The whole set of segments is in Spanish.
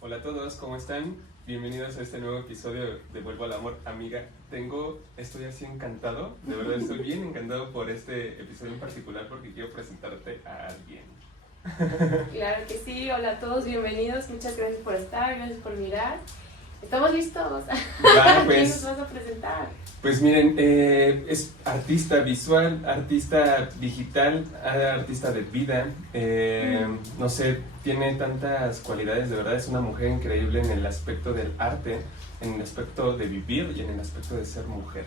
Hola a todos, ¿cómo están? Bienvenidos a este nuevo episodio de Vuelvo al Amor, amiga. Estoy así encantado, de verdad estoy bien encantado por este episodio en particular porque quiero presentarte a alguien. Claro que sí, hola a todos, bienvenidos, muchas gracias por estar, gracias por mirar. ¿Estamos listos? Va, ¿Quién nos vas a presentar? Pues miren, es artista visual, artista digital, artista de vida, no sé, tiene tantas cualidades, de verdad es una mujer increíble en el aspecto del arte, en el aspecto de vivir y en el aspecto de ser mujer.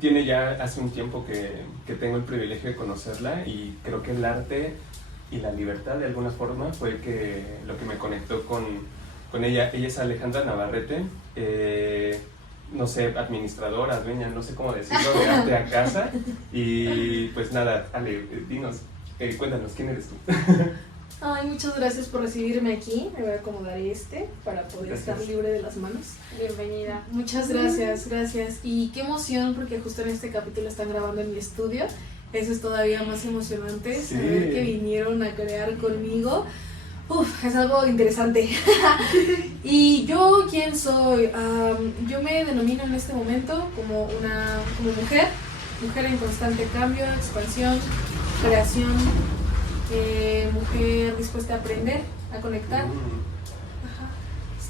Tiene ya hace un tiempo que tengo el privilegio de conocerla y creo que el arte y la libertad de alguna forma fue lo que me conectó con ella. Ella es Alejandra Navarrete, no sé, administradora, dueña, no sé cómo decirlo, de Arte a Casa. Y pues nada, Ale, dinos, cuéntanos, ¿quién eres tú? Ay, muchas gracias por recibirme aquí. Me voy a acomodar para poder estar libre de las manos. Bienvenida. Muchas gracias, gracias. Y qué emoción porque justo en este capítulo están grabando en mi estudio. Eso es todavía más emocionante, Sí. saber que vinieron a crear conmigo. Es algo interesante. ¿Y yo quién soy? Yo me denomino en este momento como mujer en constante cambio, expansión, creación, mujer dispuesta a aprender, a conectar. Ajá.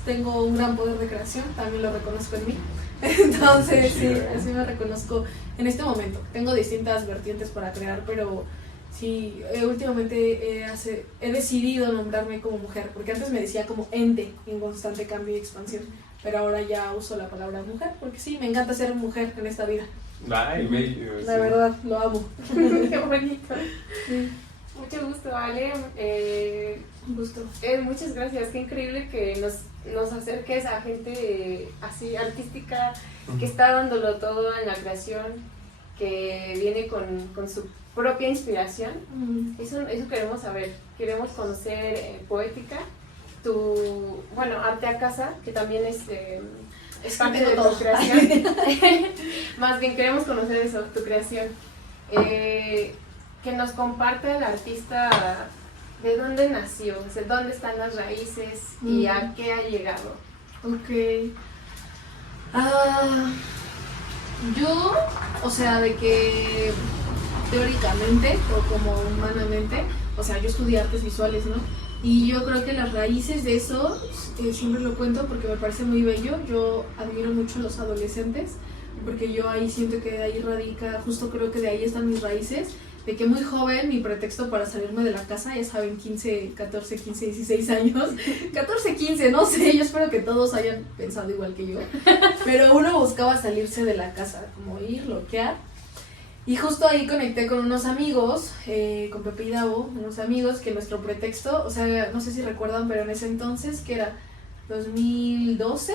Tengo un gran poder de creación, también lo reconozco en mí. Entonces, sí, así me reconozco en este momento. Tengo distintas vertientes para crear, pero sí, últimamente he decidido nombrarme como mujer, porque antes me decía como ente en constante cambio y expansión, pero ahora ya uso la palabra mujer, porque sí, me encanta ser mujer en esta vida. Ay, bello. La verdad, lo amo. Qué bonito. Sí. Mucho gusto, Ale. Un gusto. Muchas gracias, qué increíble que nos acerques a gente así artística, que está dándolo todo en la creación, que viene con su propia inspiración. Eso queremos saber, queremos conocer poética, Arte a Casa, que también es parte de tu creación. Más bien queremos conocer eso, tu creación. Que nos comparta el artista de dónde nació, o sea, dónde están las raíces y a qué ha llegado. Ok. Yo, o sea, de que teóricamente o como humanamente, o sea, yo estudié artes visuales, ¿no? Y yo creo que las raíces de eso, siempre lo cuento porque me parece muy bello. Yo admiro mucho a los adolescentes, porque yo ahí siento que de ahí radica, justo creo que de ahí están mis raíces, de que muy joven, mi pretexto para salirme de la casa, ya saben, 14, 15, 16 años, 14, 15, no sé, yo espero que todos hayan pensado igual que yo, pero uno buscaba salirse de la casa, como ir, loquear, y justo ahí conecté con unos amigos, con Pepe y Davo, unos amigos que nuestro pretexto, o sea, no sé si recuerdan, pero en ese entonces, que era 2012,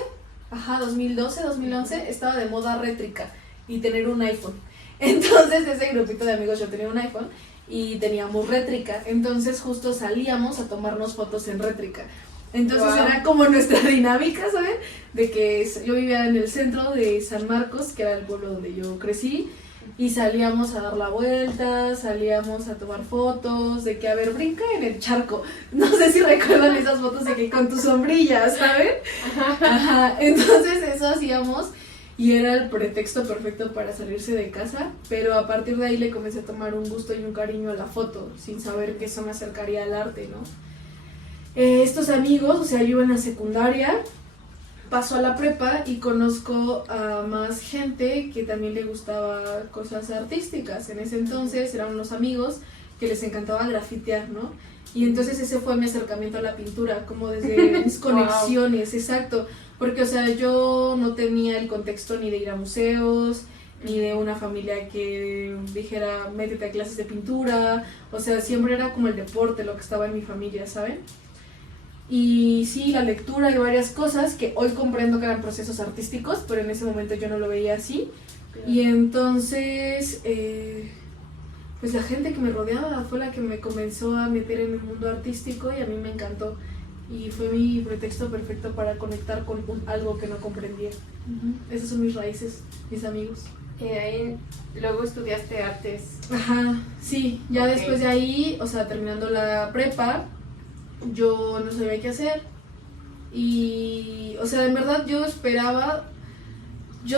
2011, estaba de moda rétrica y tener un iPhone. Entonces, de ese grupito de amigos yo tenía un iPhone y teníamos rétrica. Entonces, justo salíamos a tomarnos fotos en rétrica. Entonces, wow, era como nuestra dinámica, ¿saben? De que yo vivía en el centro de San Marcos, que era el pueblo donde yo crecí, y salíamos a dar la vuelta, salíamos a tomar fotos, de que, a ver, brinca en el charco. No sé si recuerdan esas fotos de que con tus sombrillas, ¿saben? Ajá. Entonces, eso hacíamos. Y era el pretexto perfecto para salirse de casa, pero a partir de ahí le comencé a tomar un gusto y un cariño a la foto, sin saber que eso me acercaría al arte, ¿no? Estos amigos, o sea, yo iba en la secundaria, paso a la prepa y conozco a más gente que también le gustaba cosas artísticas. En ese entonces eran unos amigos que les encantaba grafitear, ¿no? Y entonces ese fue mi acercamiento a la pintura, como desde mis conexiones, wow, exacto. Porque, o sea, yo no tenía el contexto ni de ir a museos, ni de una familia que dijera, métete a clases de pintura. O sea, siempre era como el deporte lo que estaba en mi familia, ¿saben? Y sí, la lectura y varias cosas que hoy comprendo que eran procesos artísticos, pero en ese momento yo no lo veía así. Y entonces, pues la gente que me rodeaba fue la que me comenzó a meter en el mundo artístico y a mí me encantó. Y fue mi pretexto perfecto para conectar con algo que no comprendía. Esas son mis raíces, mis amigos. Ahí luego estudiaste artes. Ajá, sí, ya okay. Después de ahí, o sea, terminando la prepa, yo no sabía qué hacer. Y, o sea, en verdad yo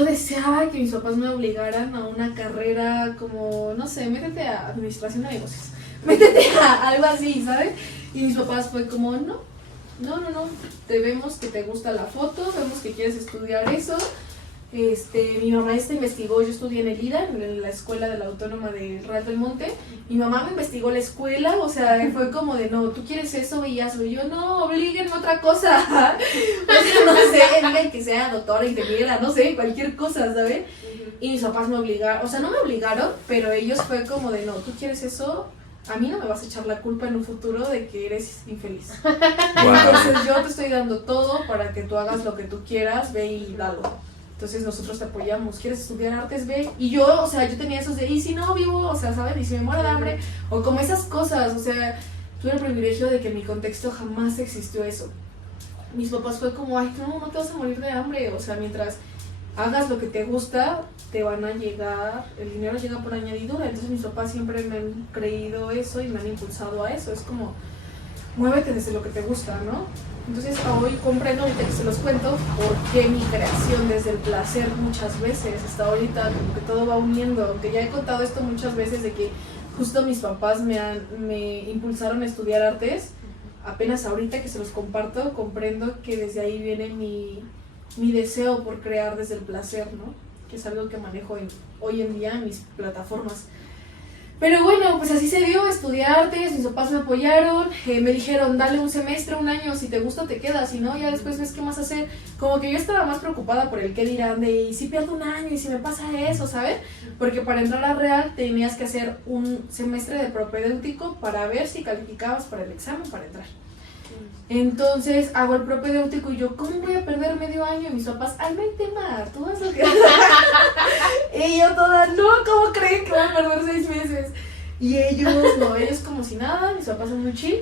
deseaba que mis papás me obligaran a una carrera como, no sé, métete a administración de negocios, métete a algo así, ¿sabes? Y mis papás fue como, no, te vemos que te gusta la foto, vemos que quieres estudiar eso. Mi mamá investigó, yo estudié en el IDA, en la escuela de la Autónoma de Real del Monte. Mi mamá me investigó la escuela, o sea, fue como de, no, tú quieres eso y hazlo. Y yo, no, oblíguenme a otra cosa. O sea, no sé, digan que sea doctora, ingeniera, no sé, cualquier cosa, ¿sabes? Y mis papás me obligaron, o sea, no me obligaron, pero ellos fue como de, no, tú quieres eso, a mí no me vas a echar la culpa en un futuro de que eres infeliz. Wow. Entonces yo te estoy dando todo para que tú hagas lo que tú quieras, ve y dalo. Entonces nosotros te apoyamos, ¿quieres estudiar artes? Ve. Y yo, o sea, yo tenía esos de, y si no vivo, o sea, ¿saben? Y si me muero de hambre, o como esas cosas, o sea, tuve el privilegio de que en mi contexto jamás existió eso. Mis papás fue como, ay, no te vas a morir de hambre, o sea, mientras hagas lo que te gusta, te van a llegar, el dinero llega por añadidura. Entonces mis papás siempre me han creído eso y me han impulsado a eso, es como, muévete desde lo que te gusta, ¿no? Entonces hoy comprendo, ahorita que se los cuento, por qué mi creación desde el placer muchas veces, hasta ahorita como que todo va uniendo, aunque ya he contado esto muchas veces de que justo mis papás me impulsaron a estudiar artes, apenas ahorita que se los comparto, comprendo que desde ahí viene mi deseo por crear desde el placer, ¿no? Que es algo que manejo hoy en día en mis plataformas. Pero bueno, pues así se dio, estudié artes, mis papás me apoyaron, me dijeron, dale un semestre, un año, si te gusta te quedas, si no, ya después ves qué más hacer. Como que yo estaba más preocupada por el qué dirán, de y si pierdo un año, y si me pasa eso, ¿sabes? Porque para entrar a Real tenías que hacer un semestre de propedéutico para ver si calificabas para el examen para entrar. Entonces hago el propedéutico y yo, ¿cómo voy a perder medio año? Y mis papás, ay, no hay tema, tú haz lo que y yo toda, no, ¿cómo creen que voy a perder 6 meses? Y ellos, no, ellos como si nada, mis papás son muy chill.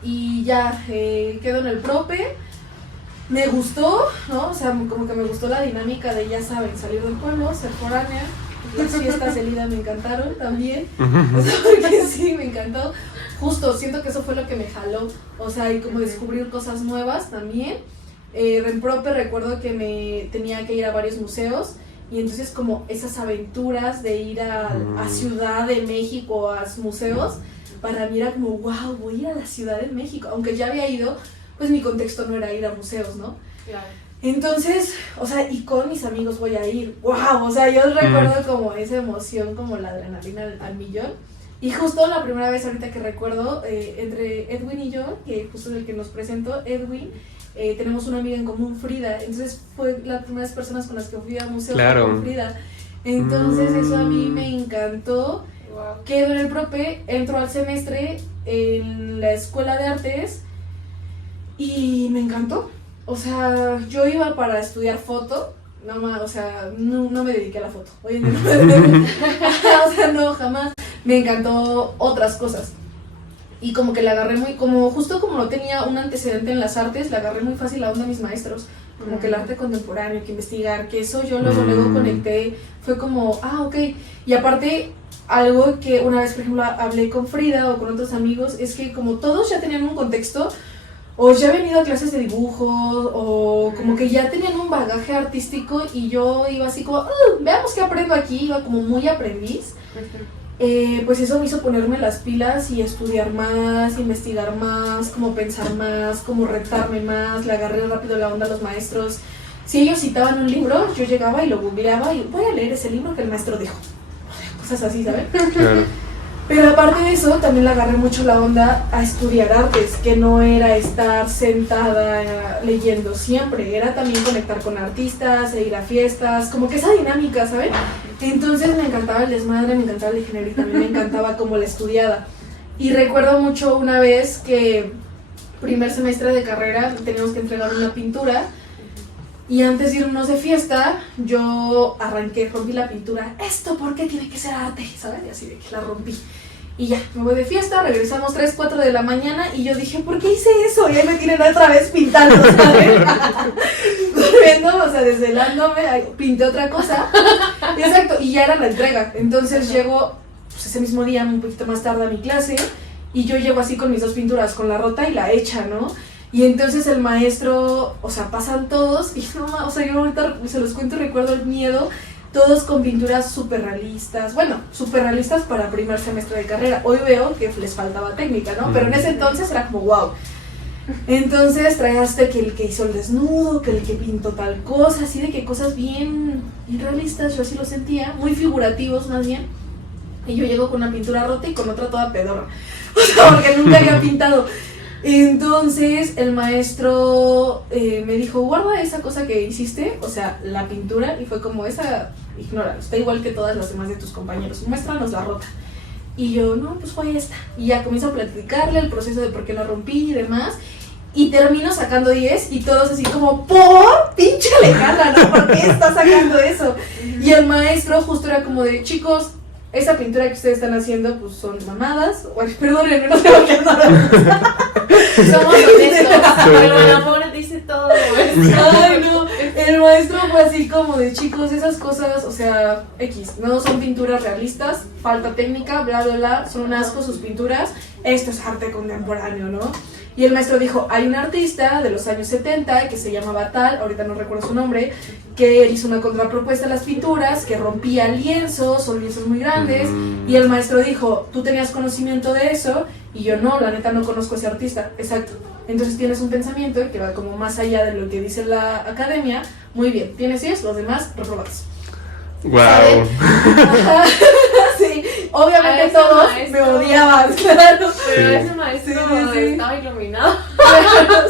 Y ya, quedo en el prope. Me gustó, ¿no? O sea, como que me gustó la dinámica de, ya saben, salir del pueblo, ser foránea. Las fiestas de Lida me encantaron también. O sea, porque sí, me encantó. Justo, siento que eso fue lo que me jaló, o sea, y como descubrir cosas nuevas también. En prope recuerdo que me tenía que ir a varios museos, y entonces como esas aventuras de ir a Ciudad de México, a museos, para mí era como, wow, voy a ir a la Ciudad de México, aunque ya había ido, pues mi contexto no era ir a museos, ¿no? Claro. Entonces, o sea, y con mis amigos voy a ir, wow, o sea, yo recuerdo como esa emoción, como la adrenalina al millón. Y justo la primera vez ahorita que recuerdo, entre Edwin y yo, que justo es el que nos presentó, Edwin, tenemos una amiga en común, Frida, entonces fue las primeras personas con las que fui a museo con Frida. Entonces eso a mí me encantó. Wow. Quedo en el prope, entro al semestre en la escuela de artes y me encantó. O sea, yo iba para estudiar foto, o sea, no me dediqué a la foto. Hoy en día no me dediqué. O sea, no, jamás. Me encantó otras cosas. Y como que le agarré muy, como justo como no tenía un antecedente en las artes, le agarré muy fácil la onda a mis maestros. Como que el arte contemporáneo, que investigar, que eso yo luego conecté. Fue como, ok. Y aparte, algo que una vez, por ejemplo, hablé con Frida o con otros amigos, es que como todos ya tenían un contexto, o ya habían ido a clases de dibujo, o como que ya tenían un bagaje artístico, y yo iba así como, veamos qué aprendo aquí, iba como muy aprendiz. Pues eso me hizo ponerme las pilas y estudiar más, investigar más, como pensar más, como retarme más, le agarré rápido la onda a los maestros. Si ellos citaban un libro, yo llegaba y lo googleaba y voy a leer ese libro que el maestro dijo. Cosas así, ¿saben? Claro. Pero aparte de eso, también le agarré mucho la onda a estudiar artes, que no era estar sentada leyendo siempre, era también conectar con artistas, e ir a fiestas, como que esa dinámica, ¿saben? Entonces me encantaba el desmadre, me encantaba el ingeniero y también me encantaba como la estudiada. Y recuerdo mucho una vez que primer semestre de carrera teníamos que entregar una pintura. Y antes de irnos de fiesta, yo rompí la pintura. ¿Esto por qué tiene que ser arte? ¿Sabes? Y así de que la rompí. Y ya, me voy de fiesta, regresamos 3, 4 de la mañana y yo dije, ¿por qué hice eso? Y ahí me tienen otra vez pintando, ¿sabes? Corriendo, o sea, desvelándome, pinté otra cosa. Exacto, y ya era la entrega. Entonces llego pues, ese mismo día, un poquito más tarde a mi clase. y yo llego así con mis 2 pinturas, con la rota y la hecha, ¿no? Y entonces el maestro, o sea, pasan todos, y no, o sea, yo ahorita se los cuento y recuerdo el miedo, todos con pinturas súper realistas, bueno, súper realistas para primer semestre de carrera. Hoy veo que les faltaba técnica, ¿no? Pero en ese entonces era como wow. Entonces traíaste que el que hizo el desnudo, que el que pintó tal cosa, así de que cosas bien realistas, yo así lo sentía, muy figurativos más bien. Y yo llego con una pintura rota y con otra toda pedorra, o sea, porque nunca había pintado. Entonces el maestro me dijo, guarda esa cosa que hiciste, o sea, la pintura, y fue como, esa, ignórala, está igual que todas las demás de tus compañeros, muéstranos la rota. Y yo, no, pues fue esta. Y ya comienzo a platicarle el proceso de por qué la rompí y demás, y termino sacando 10, y todos así como, ¡por pinche Alejandra, ¿no? ¿Por qué estás sacando eso? Y el maestro justo era como de, chicos, esa pintura que ustedes están haciendo, pues son mamadas. Bueno, perdónenme, no sé por qué nada. Somos honestos, pero el amor dice todo. Ay, no. El maestro fue así como de, chicos, esas cosas, o sea, X, no son pinturas realistas, falta técnica, bla, bla, bla, son un asco sus pinturas, esto es arte contemporáneo, ¿no? Y el maestro dijo, hay un artista de los años 70 que se llamaba tal, ahorita no recuerdo su nombre, que hizo una contrapropuesta a las pinturas, que rompía lienzos, son lienzos muy grandes, y el maestro dijo, ¿tú tenías conocimiento de eso? Y yo no, la neta no conozco a ese artista. Exacto. Entonces tienes un pensamiento que va como más allá de lo que dice la academia. Muy bien, tienes 10, los demás reprobados. Wow. Sí, obviamente todos maestro me odiaban, claro. Pero Sí. ese maestro Sí. estaba iluminado.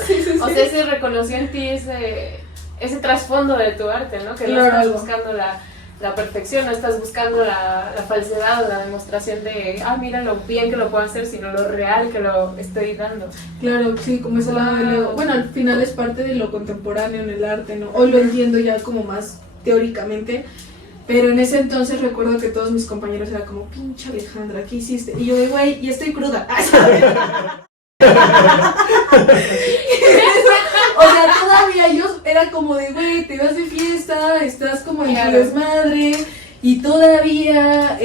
Sí. O sea, se reconoció en ti ese trasfondo de tu arte, ¿no? Que no Claro. estás buscando la perfección, no estás buscando la falsedad o la demostración de, mira lo bien que lo puedo hacer, sino lo real que lo estoy dando. Claro, sí, como ese lado de lo... Bueno, al final es parte de lo contemporáneo en el arte, ¿no? Hoy lo entiendo ya como más teóricamente, pero en ese entonces recuerdo que todos mis compañeros eran como, pinche Alejandra, ¿qué hiciste? Y yo de, güey, y estoy cruda. O sea, todavía yo era como de, güey, te vas de fiesta, estás como en tu desmadre, y todavía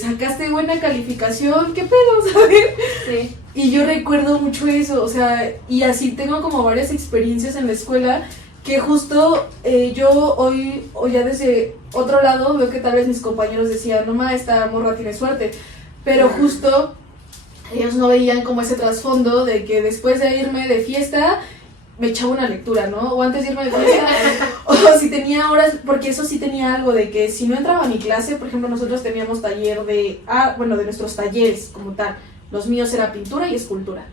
sacaste buena calificación, ¿qué pedo, sabes? Sí. Y yo recuerdo mucho eso, o sea, y así tengo como varias experiencias en la escuela que justo yo hoy, o ya desde otro lado, veo que tal vez mis compañeros decían, no ma, esta morra tiene suerte, pero justo ellos no veían como ese trasfondo de que después de irme de fiesta me echaba una lectura, ¿no? O antes de irme de fiesta, o si tenía horas, porque eso sí tenía algo de que si no entraba a mi clase, por ejemplo, nosotros teníamos taller de nuestros talleres como tal, los míos era pintura y escultura.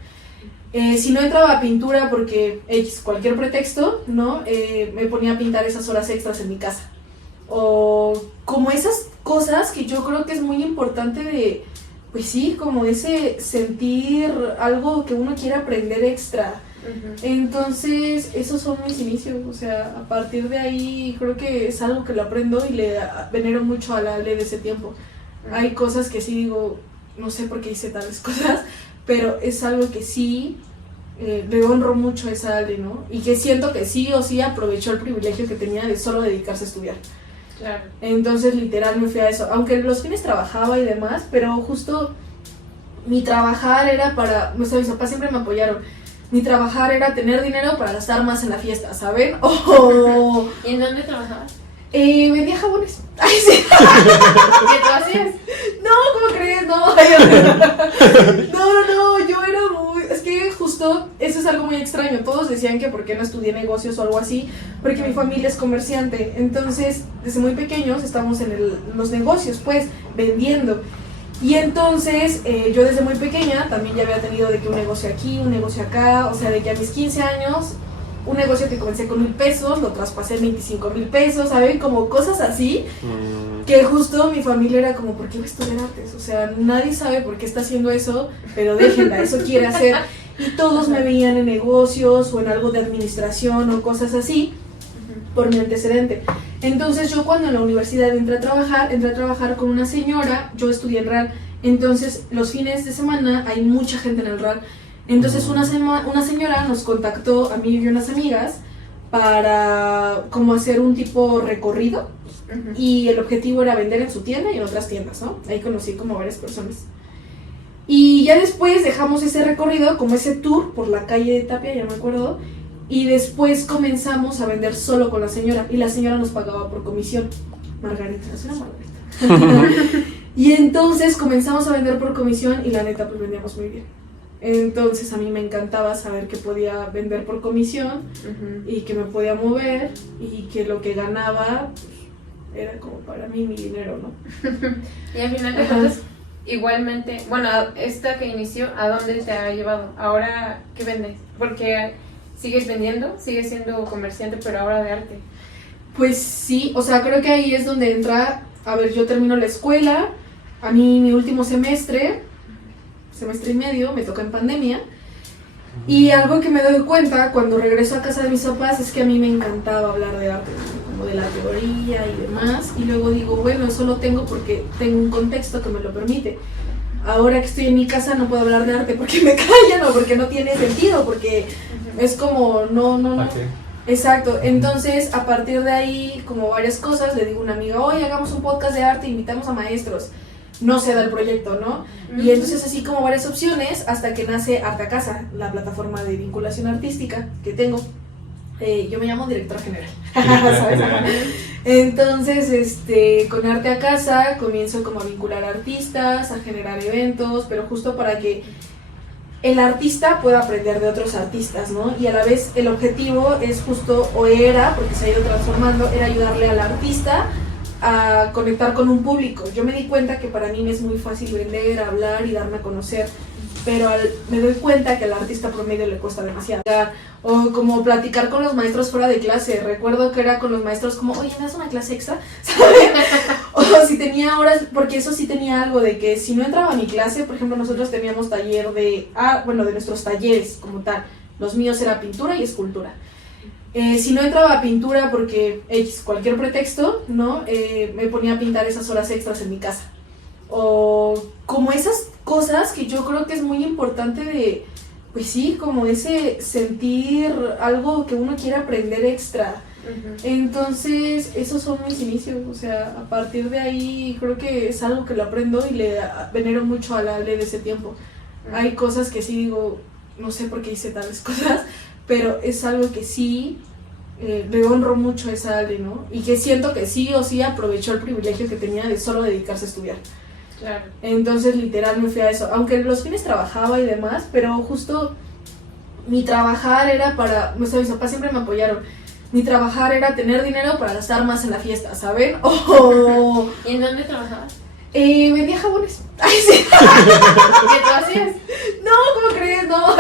Si no entraba a pintura porque cualquier pretexto, ¿no? Me ponía a pintar esas horas extras en mi casa. O como esas cosas que yo creo que es muy importante de, pues sí, como ese sentir algo que uno quiere aprender extra. Entonces, esos son mis inicios, o sea, a partir de ahí creo que es algo que lo aprendo y le venero mucho a la Ale de ese tiempo. Hay cosas que sí digo, no sé por qué hice tales cosas, pero es algo que sí le honro mucho a esa Ale, ¿no? Y que siento que sí o sí aprovechó el privilegio que tenía de solo dedicarse a estudiar. Claro. Entonces, literal, me fui a eso. Aunque los fines trabajaba y demás, pero justo mi trabajar era para... No sé, mis papás siempre me apoyaron. Mi trabajar era tener dinero para gastar más en la fiesta, ¿saben? ¿Y en dónde trabajabas? Vendía jabones. Ay, sí. ¿Qué tú hacías? No, ¿cómo crees? No. No, yo era muy... Es que justo eso es algo muy extraño. Todos decían que por qué no estudié negocios o algo así, porque mi familia es comerciante. Entonces, desde muy pequeños estamos en los negocios, pues, vendiendo. Y entonces, yo desde muy pequeña también ya había tenido de que un negocio aquí, un negocio acá, o sea, de que a mis 15 años, un negocio que comencé con 1,000 pesos, lo traspasé en 25,000 pesos, ¿saben? Como cosas así, que justo mi familia era como, ¿por qué va a estudiar artes? O sea, nadie sabe por qué está haciendo eso, pero déjenla, eso quiere hacer. Y todos me veían en negocios o en algo de administración o cosas así, por mi antecedente. Entonces yo cuando en la universidad entré a trabajar con una señora, yo estudié en RAL, entonces los fines de semana hay mucha gente en el RAL, entonces una señora nos contactó a mí y unas amigas para como hacer un tipo recorrido y el objetivo era vender en su tienda y en otras tiendas, ¿no? Ahí conocí como varias personas. Y Y ya después dejamos ese recorrido, como ese tour por la calle de Tapia, ya me acuerdo, y después comenzamos a vender solo con la señora, y la señora nos pagaba por comisión. Margarita, es una Margarita. Y entonces comenzamos a vender por comisión y la neta pues vendíamos muy bien. Entonces a mí me encantaba saber que podía vender por comisión y que me podía mover y que lo que ganaba pues, era como para mí mi dinero, ¿no? Y al final de cuentas, igualmente, bueno, esta que inició, ¿a dónde te ha llevado? Ahora, ¿qué vendes? Porque sigues vendiendo, sigues siendo comerciante, pero ahora de arte. Pues sí, o sea, creo que ahí es donde entra, a ver, yo termino la escuela, a mí mi último semestre y medio, me toca en pandemia, y algo que me doy cuenta cuando regreso a casa de mis papás es que a mí me encantaba hablar de arte, como de la teoría y demás, y luego digo, bueno, eso lo tengo porque tengo un contexto que me lo permite. Ahora que estoy en mi casa no puedo hablar de arte porque me callan o porque no tiene sentido, porque es como, no. Okay. Exacto, entonces a partir de ahí, como varias cosas, le digo a una amiga, oye, hagamos un podcast de arte, invitamos a maestros. No se da el proyecto, ¿no? Y entonces así como varias opciones hasta que nace Arte a Casa, la plataforma de vinculación artística que tengo. Yo me llamo directora general. ¿Sabes? Entonces, con Arte a Casa comienzo como a vincular artistas, a generar eventos, pero justo para que el artista pueda aprender de otros artistas, ¿no? Y a la vez el objetivo es justo, o era, porque se ha ido transformando, era ayudarle al artista a conectar con un público. Yo me di cuenta que para mí me es muy fácil vender, hablar y darme a conocer, pero me doy cuenta que al artista promedio le cuesta demasiado. O como platicar con los maestros fuera de clase. Recuerdo que era con los maestros como, oye, ¿me das una clase extra? ¿Saben? O si tenía horas, porque eso sí tenía algo de que si no entraba a mi clase, por ejemplo, nosotros teníamos taller de nuestros talleres como tal. Los míos era pintura y escultura. Si no entraba a pintura porque cualquier pretexto, ¿no? Me ponía a pintar esas horas extras en mi casa. O como esas cosas que yo creo que es muy importante de, pues sí, como ese sentir algo que uno quiere aprender extra. Entonces, esos son mis inicios, o sea, a partir de ahí creo que es algo que lo aprendo y le venero mucho a la Ale de ese tiempo. Hay cosas que sí digo, no sé por qué hice tales cosas, pero es algo que sí le honro mucho a esa Ale, ¿no? Y que siento que sí o sí aprovechó el privilegio que tenía de solo dedicarse a estudiar. Claro. Entonces literal me fui a eso, aunque los fines trabajaba y demás, pero justo mi trabajar era para, mis papás siempre me apoyaron, mi trabajar era tener dinero para gastar más en la fiesta, ¿saben? ¿Y en dónde trabajabas? Vendía jabones. Ay, sí. ¿Qué tú hacías? No, ¿cómo crees? No,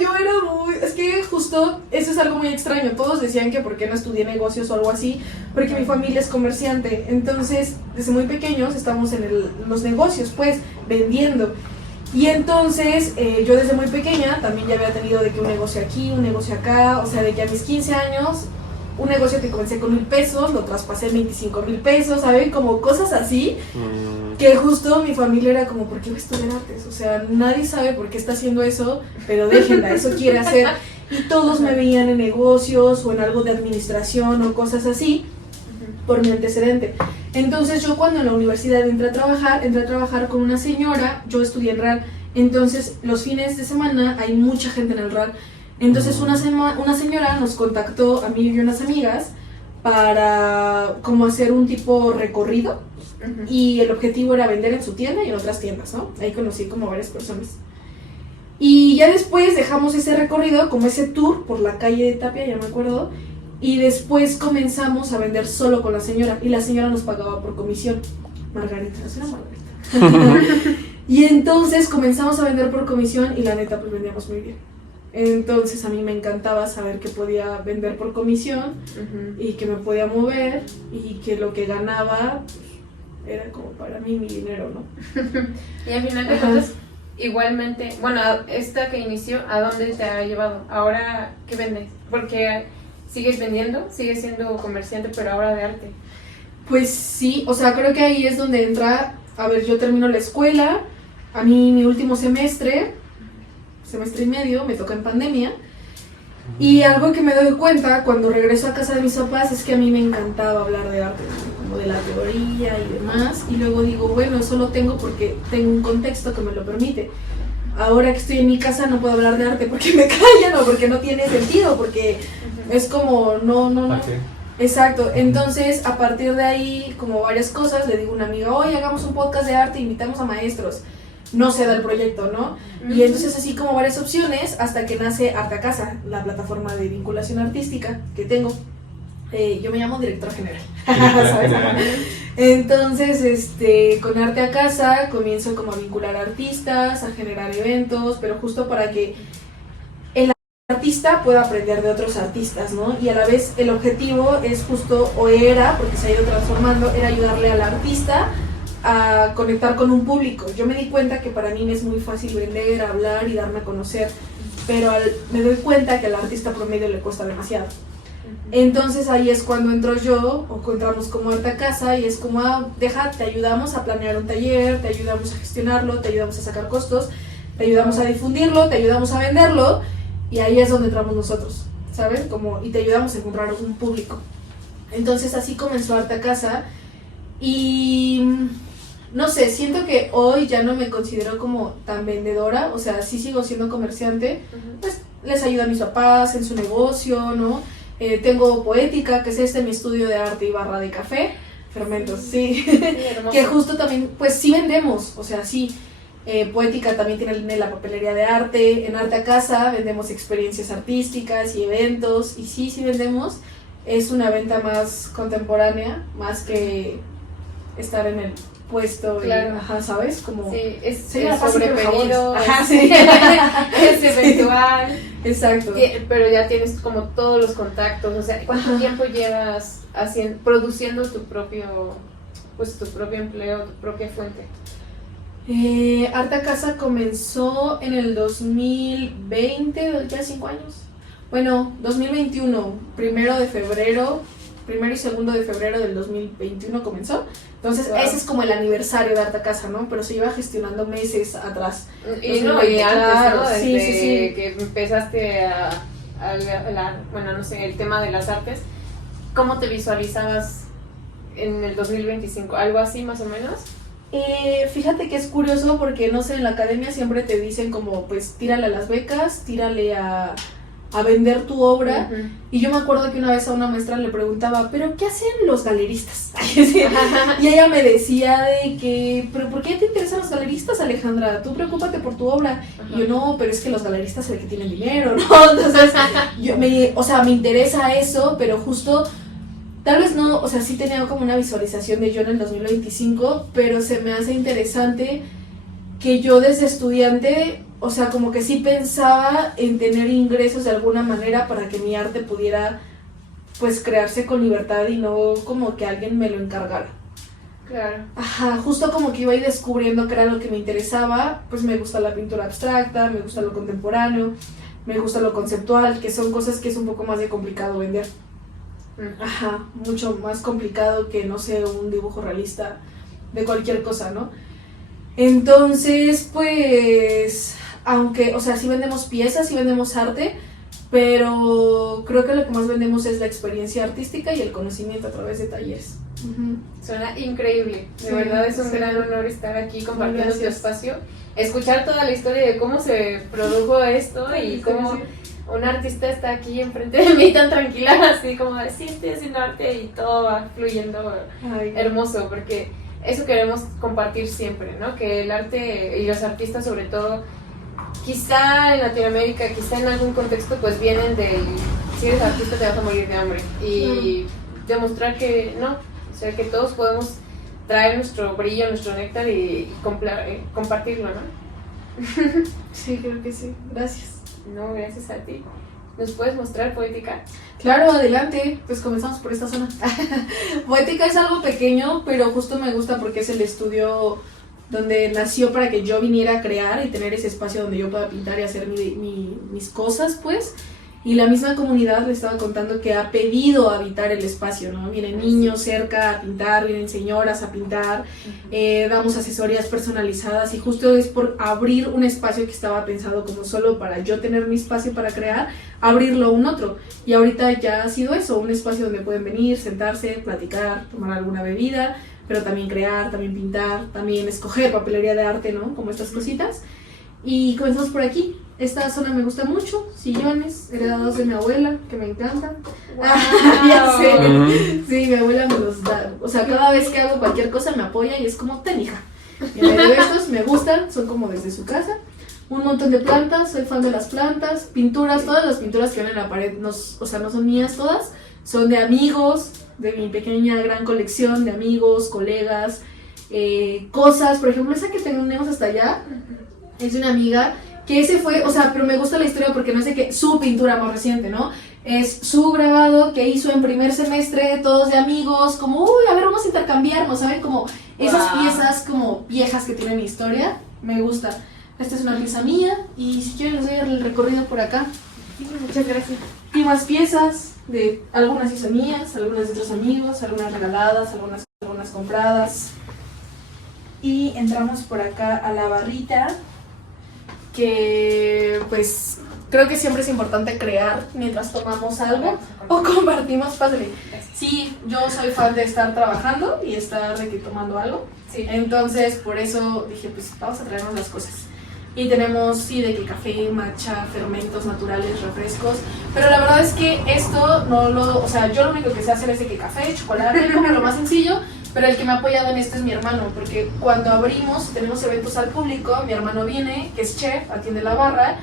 yo era muy... Es que justo eso es algo muy extraño. Todos decían que por qué no estudié negocios o algo así, porque mi familia es comerciante. Entonces, desde muy pequeños estamos en los negocios, pues, vendiendo. Y entonces, yo desde muy pequeña también ya había tenido de que un negocio aquí, un negocio acá, o sea, de que a mis 15 años... Un negocio que comencé con 1,000 pesos, lo traspasé 25,000 pesos, ¿saben? Como cosas así, que justo mi familia era como, ¿por qué va a estudiar artes? O sea, nadie sabe por qué está haciendo eso, pero déjenla, eso quiere hacer. Y todos me veían en negocios o en algo de administración o cosas así, por mi antecedente. Entonces yo cuando en la universidad entré a trabajar con una señora, yo estudié en RAL, entonces los fines de semana hay mucha gente en el RAL. Entonces una señora nos contactó a mí y unas amigas para como hacer un tipo recorrido y el objetivo era vender en su tienda y en otras tiendas, ¿no? Ahí conocí como varias personas. Y ya después dejamos ese recorrido, como ese tour por la calle de Tapia, ya me acuerdo, y después comenzamos a vender solo con la señora y la señora nos pagaba por comisión. Margarita, es una Margarita. Y entonces comenzamos a vender por comisión y la neta pues vendíamos muy bien. Entonces a mí me encantaba saber que podía vender por comisión y que me podía mover y que lo que ganaba pues, era como para mí mi dinero, ¿no? Y al final de cuentas, igualmente, bueno, esta que inició, ¿a dónde te ha llevado? Ahora, ¿qué vendes? Porque sigues vendiendo, sigues siendo comerciante, pero ahora de arte. Pues sí, o sea, creo que ahí es donde entra, a ver, yo termino la escuela, a mí mi último semestre y medio, me toca en pandemia, y algo que me doy cuenta cuando regreso a casa de mis papás es que a mí me encantaba hablar de arte, como como de la teoría y demás, y luego digo, bueno, eso lo tengo porque tengo un contexto que me lo permite. Ahora que estoy en mi casa no puedo hablar de arte porque me callan o porque no tiene sentido, porque es como, no. ¿Para qué? Exacto, entonces a partir de ahí, como varias cosas, le digo a una amiga, oye, hagamos un podcast de arte, invitamos a maestros. No se da el proyecto, ¿no? Y entonces así como varias opciones hasta que nace Arte a Casa, la plataforma de vinculación artística que tengo. Yo me llamo directora general. ¿Sabes? Entonces, con Arte a Casa comienzo como a vincular artistas, a generar eventos, pero justo para que el artista pueda aprender de otros artistas, ¿no? Y a la vez el objetivo es justo, o era, porque se ha ido transformando, era ayudarle al artista a conectar con un público. Yo me di cuenta que para mí me es muy fácil vender, hablar y darme a conocer, pero me doy cuenta que al artista promedio le cuesta demasiado. Entonces ahí es cuando entro yo, o entramos como Arte a Casa, y es como, te ayudamos a planear un taller, te ayudamos a gestionarlo, te ayudamos a sacar costos, te ayudamos a difundirlo, te ayudamos a venderlo, y ahí es donde entramos nosotros, ¿sabes? Y te ayudamos a encontrar un público. Entonces así comenzó Arte a Casa, y no sé, siento que hoy ya no me considero como tan vendedora, o sea, sí sigo siendo comerciante, pues les ayudo a mis papás en su negocio, ¿no? Tengo Poética, que es mi estudio de arte y barra de café, fermentos, sí. Que justo también, pues sí vendemos, o sea, sí. Poética también tiene la papelería de arte. En Arte a Casa vendemos experiencias artísticas y eventos, y sí vendemos. Es una venta más contemporánea, más que estar en el puesto, claro. Y, ¿sabes? Como sí, es sobre pedido, sí. es eventual. Exacto. Pero ya tienes como todos los contactos, o sea, ¿cuánto tiempo llevas produciendo tu propio empleo, tu propia fuente? Arte a Casa comenzó en el 2020, ya 5 años. Bueno, 2021, primero y 2 de febrero del 2021 comenzó. Entonces, wow. Ese es como el aniversario de Arte a Casa, ¿no? Pero se iba gestionando meses atrás. Y antes, claro, ¿no? Desde sí. que empezaste el tema de las artes, ¿cómo te visualizabas en el 2025? ¿Algo así más o menos? Fíjate que es curioso porque, no sé, en la academia siempre te dicen como, pues, tírale a las becas, tírale a vender tu obra. Uh-huh. Y yo me acuerdo que una vez a una maestra le preguntaba, ¿pero qué hacen los galeristas? Y ella me decía de que, ¿pero por qué te interesan los galeristas, Alejandra? Tú preocúpate por tu obra. Uh-huh. Y yo, no, pero es que los galeristas son los que tienen dinero, ¿no? Entonces, me interesa eso, pero justo, tal vez no, o sea, sí tenía como una visualización de yo en el 2025, pero se me hace interesante que yo desde estudiante, o sea, como que sí pensaba en tener ingresos de alguna manera para que mi arte pudiera, pues, crearse con libertad y no como que alguien me lo encargara. Claro. Ajá, justo como que iba a ir descubriendo que era lo que me interesaba. Pues me gusta la pintura abstracta, me gusta lo contemporáneo, me gusta lo conceptual, que son cosas que es un poco más de complicado vender. Ajá, mucho más complicado que, no sé, un dibujo realista de cualquier cosa, ¿no? Entonces, pues, aunque, o sea, sí vendemos piezas, sí vendemos arte, pero creo que lo que más vendemos es la experiencia artística y el conocimiento a través de talleres. Uh-huh. Suena increíble, de verdad es un gran honor estar aquí compartiendo tu espacio, escuchar toda la historia de cómo se produjo esto y cómo un artista está aquí enfrente de mí tan tranquila, así como de, sí, estoy haciendo arte y todo va fluyendo. Ay, hermoso, porque eso queremos compartir siempre, ¿no? Que el arte y los artistas sobre todo, quizá en Latinoamérica, quizá en algún contexto, pues vienen si eres artista te vas a morir de hambre, y demostrar que no, o sea, que todos podemos traer nuestro brillo, nuestro néctar y compartirlo, ¿no? Sí, creo que sí, gracias. No, gracias a ti. ¿Nos puedes mostrar Poética? Claro, adelante, pues comenzamos por esta zona. Poética es algo pequeño, pero justo me gusta porque es el estudio donde nació para que yo viniera a crear y tener ese espacio donde yo pueda pintar y hacer mis cosas, pues. y la misma comunidad le estaba contando que ha pedido habitar el espacio, ¿no? Vienen niños cerca a pintar, vienen señoras a pintar, damos asesorías personalizadas y justo es por abrir un espacio que estaba pensado como solo para yo tener mi espacio para crear, abrirlo a un otro. Y ahorita ya ha sido eso, un espacio donde pueden venir, sentarse, platicar, tomar alguna bebida, pero también crear, también pintar, también escoger papelería de arte, ¿no? Como estas cositas. Y comenzamos por aquí. Esta zona me gusta mucho, sillones heredados de mi abuela, que me encantan. Wow. Ya sé. Sí, mi abuela me los da. O sea, cada vez que hago cualquier cosa me apoya y es como, ten hija. Y en medio de estos me gustan, son como desde su casa. Un montón de plantas, soy fan de las plantas, pinturas, todas las pinturas que ven en la pared, no son mías todas, son de amigos, de mi pequeña gran colección de amigos, colegas, cosas. Por ejemplo, esa que tenemos hasta allá es de una amiga que ese fue, o sea, pero me gusta la historia porque no es de que su pintura más reciente, ¿no? Es su grabado que hizo en primer semestre, todos de amigos, como, uy, a ver, vamos a intercambiarnos, ¿saben? Como esas piezas como viejas que tienen historia, me gusta. Esta es una pieza mía y si quieren les doy el recorrido por acá. Muchas gracias. Y más piezas, de algunas sí son mías, algunas de otros amigos, algunas regaladas, algunas compradas. Y entramos por acá a la barrita, que pues creo que siempre es importante crear mientras tomamos algo o compartimos. Pásale. Sí, yo soy fan de estar trabajando y estar de que tomando algo. Sí. Entonces por eso dije, pues vamos a traernos las cosas. Y tenemos, sí, de que café, matcha, fermentos naturales, refrescos. Pero la verdad es que esto no lo... O sea, yo lo único que sé hacer es de que café, chocolate, como lo más sencillo. Pero el que me ha apoyado en esto es mi hermano. Porque cuando abrimos, tenemos eventos al público. Mi hermano viene, que es chef, atiende la barra.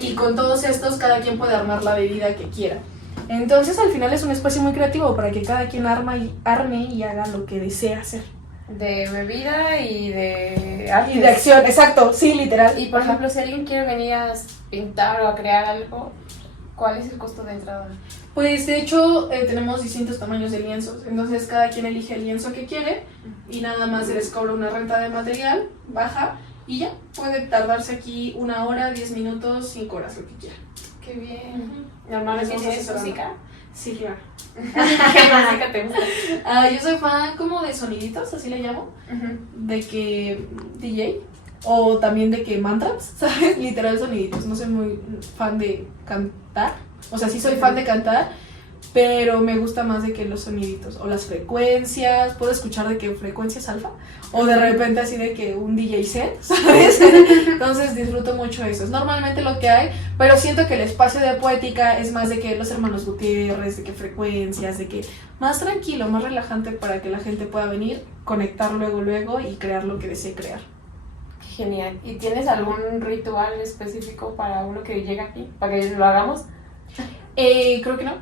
Y con todos estos, cada quien puede armar la bebida que quiera. Entonces, al final es un espacio muy creativo para que cada quien arme y haga lo que desea hacer. De bebida y de arte. Y de acción, exacto, sí, literal. Y por ejemplo, si alguien quiere venir a pintar o a crear algo, ¿cuál es el costo de entrada? Pues de hecho tenemos distintos tamaños de lienzos, entonces cada quien elige el lienzo que quiere y nada más se les cobra una renta de material baja y ya, puede tardarse aquí 1 hora, 10 minutos, 5 horas, lo que quiera. Qué bien. ¿Normalmente tienes música? Sí, claro. ¿Qué música te gusta? Yo soy fan como de soniditos, así le llamo, Uh-huh. de que DJ o también de que mantras, ¿sabes? Literal soniditos, no soy muy fan de cantar, o sea, sí soy fan de cantar, pero me gusta más de que los soniditos o las frecuencias, puedo escuchar de que frecuencias alfa o de repente así de que un DJ set, ¿sabes? Entonces disfruto mucho eso, es normalmente lo que hay, pero siento que el espacio de poética es más de que los hermanos Gutiérrez, de que frecuencias, de que más tranquilo, más relajante para que la gente pueda venir, conectar luego y crear lo que desee crear. Genial. ¿Y tienes algún ritual específico para uno que llega aquí? ¿Para que lo hagamos? Creo que no.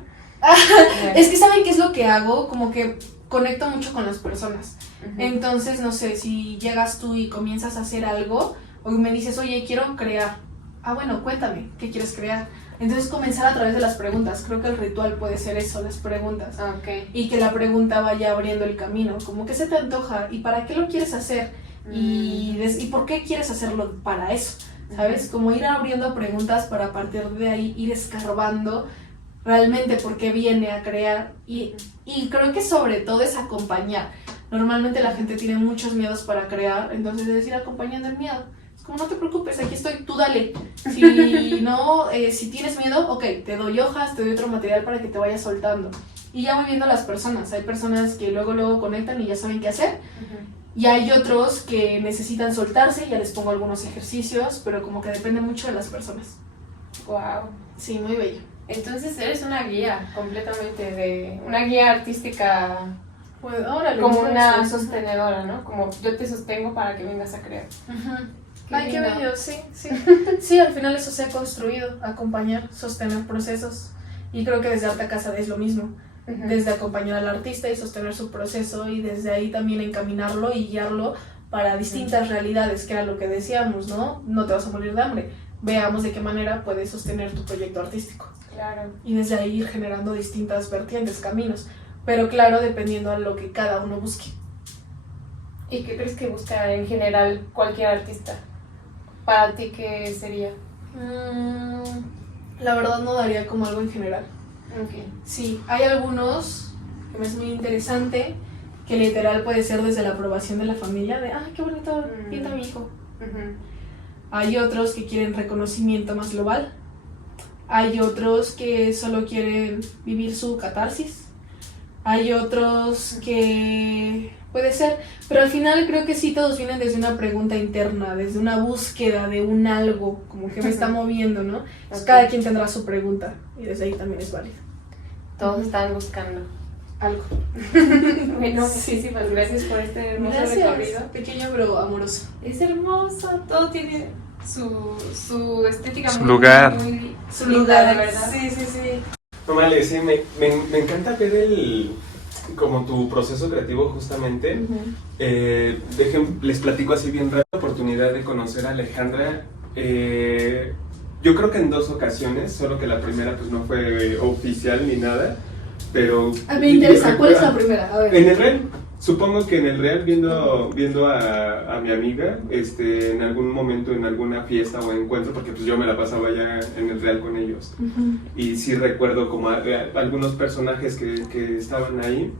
Es que ¿saben qué es lo que hago? Como que conecto mucho con las personas. Uh-huh. Entonces, no sé, si llegas tú y comienzas a hacer algo, o me dices, oye, quiero crear. Ah, bueno, cuéntame, ¿qué quieres crear? Entonces, comenzar a través de las preguntas. Creo que el ritual puede ser eso, las preguntas. Okay. Y que la pregunta vaya abriendo el camino. Como que se te antoja y para qué lo quieres hacer. Y por qué quieres hacerlo para eso. ¿Sabes? Como ir abriendo preguntas para a partir de ahí ir escarbando realmente por qué viene a crear y creo que sobre todo es acompañar. Normalmente la gente tiene muchos miedos para crear, entonces es ir acompañando el miedo. Es como, no te preocupes, aquí estoy, tú dale. Si no, si tienes miedo, ok, te doy hojas, te doy otro material para que te vayas soltando. Y ya voy viendo a las personas, hay personas que luego conectan y ya saben qué hacer. Uh-huh. Y hay otros que necesitan soltarse, ya les pongo algunos ejercicios, pero como que depende mucho de las personas. Wow. Sí, muy bello. Entonces eres una guía completamente una guía artística, Pues, órale, como pues, una sí. sostenedora, ¿no? Como yo te sostengo para que vengas a crear. Ujú. Qué Ay, qué lindo. bello, sí. Sí, al final eso se ha construido, acompañar, sostener procesos. Y creo que desde Arte Casa es lo mismo. Uh-huh. Desde acompañar al artista y sostener su proceso y desde ahí también encaminarlo y guiarlo para distintas realidades, que era lo que decíamos, ¿no? No te vas a morir de hambre. Veamos de qué manera puedes sostener tu proyecto artístico. Claro. Y desde ahí ir generando distintas vertientes, caminos. Pero claro, dependiendo a lo que cada uno busque. ¿Y qué crees que busca en general cualquier artista? Para ti, ¿qué sería? La verdad no daría como algo en general. Ok. Sí, hay algunos que me es muy interesante, que literal puede ser desde la aprobación de la familia, de, qué bonito pinta mi hijo. Ujú. Hay otros que quieren reconocimiento más global. Hay otros que solo quieren vivir su catarsis. Hay otros que puede ser, pero al final creo que sí todos vienen desde una pregunta interna, desde una búsqueda de un algo, como que me está moviendo, ¿no? Pues Ok. cada quien tendrá su pregunta y desde ahí también es válido. Todos están buscando. Algo. Bueno, Sí. muchísimas gracias por este hermoso recorrido. Pequeño pero amoroso. Es hermoso, todo tiene su estética Su muy, lugar. muy Su linda, lugar, de verdad. Sí. No, vale, sí, me encanta ver como tu proceso creativo justamente. Les platico así bien rápido la oportunidad de conocer a Alejandra. Yo creo que en 2 ocasiones, solo que la primera pues no fue oficial ni nada, pero... A mí me interesa, yo ¿cuál es la recuerdo- primera? A ver. En el Real, supongo que en el Real, viendo a mi amiga, en algún momento, en alguna fiesta o encuentro, porque pues yo me la pasaba ya en el Real con ellos. Ujú. Y sí recuerdo como algunos personajes que estaban ahí,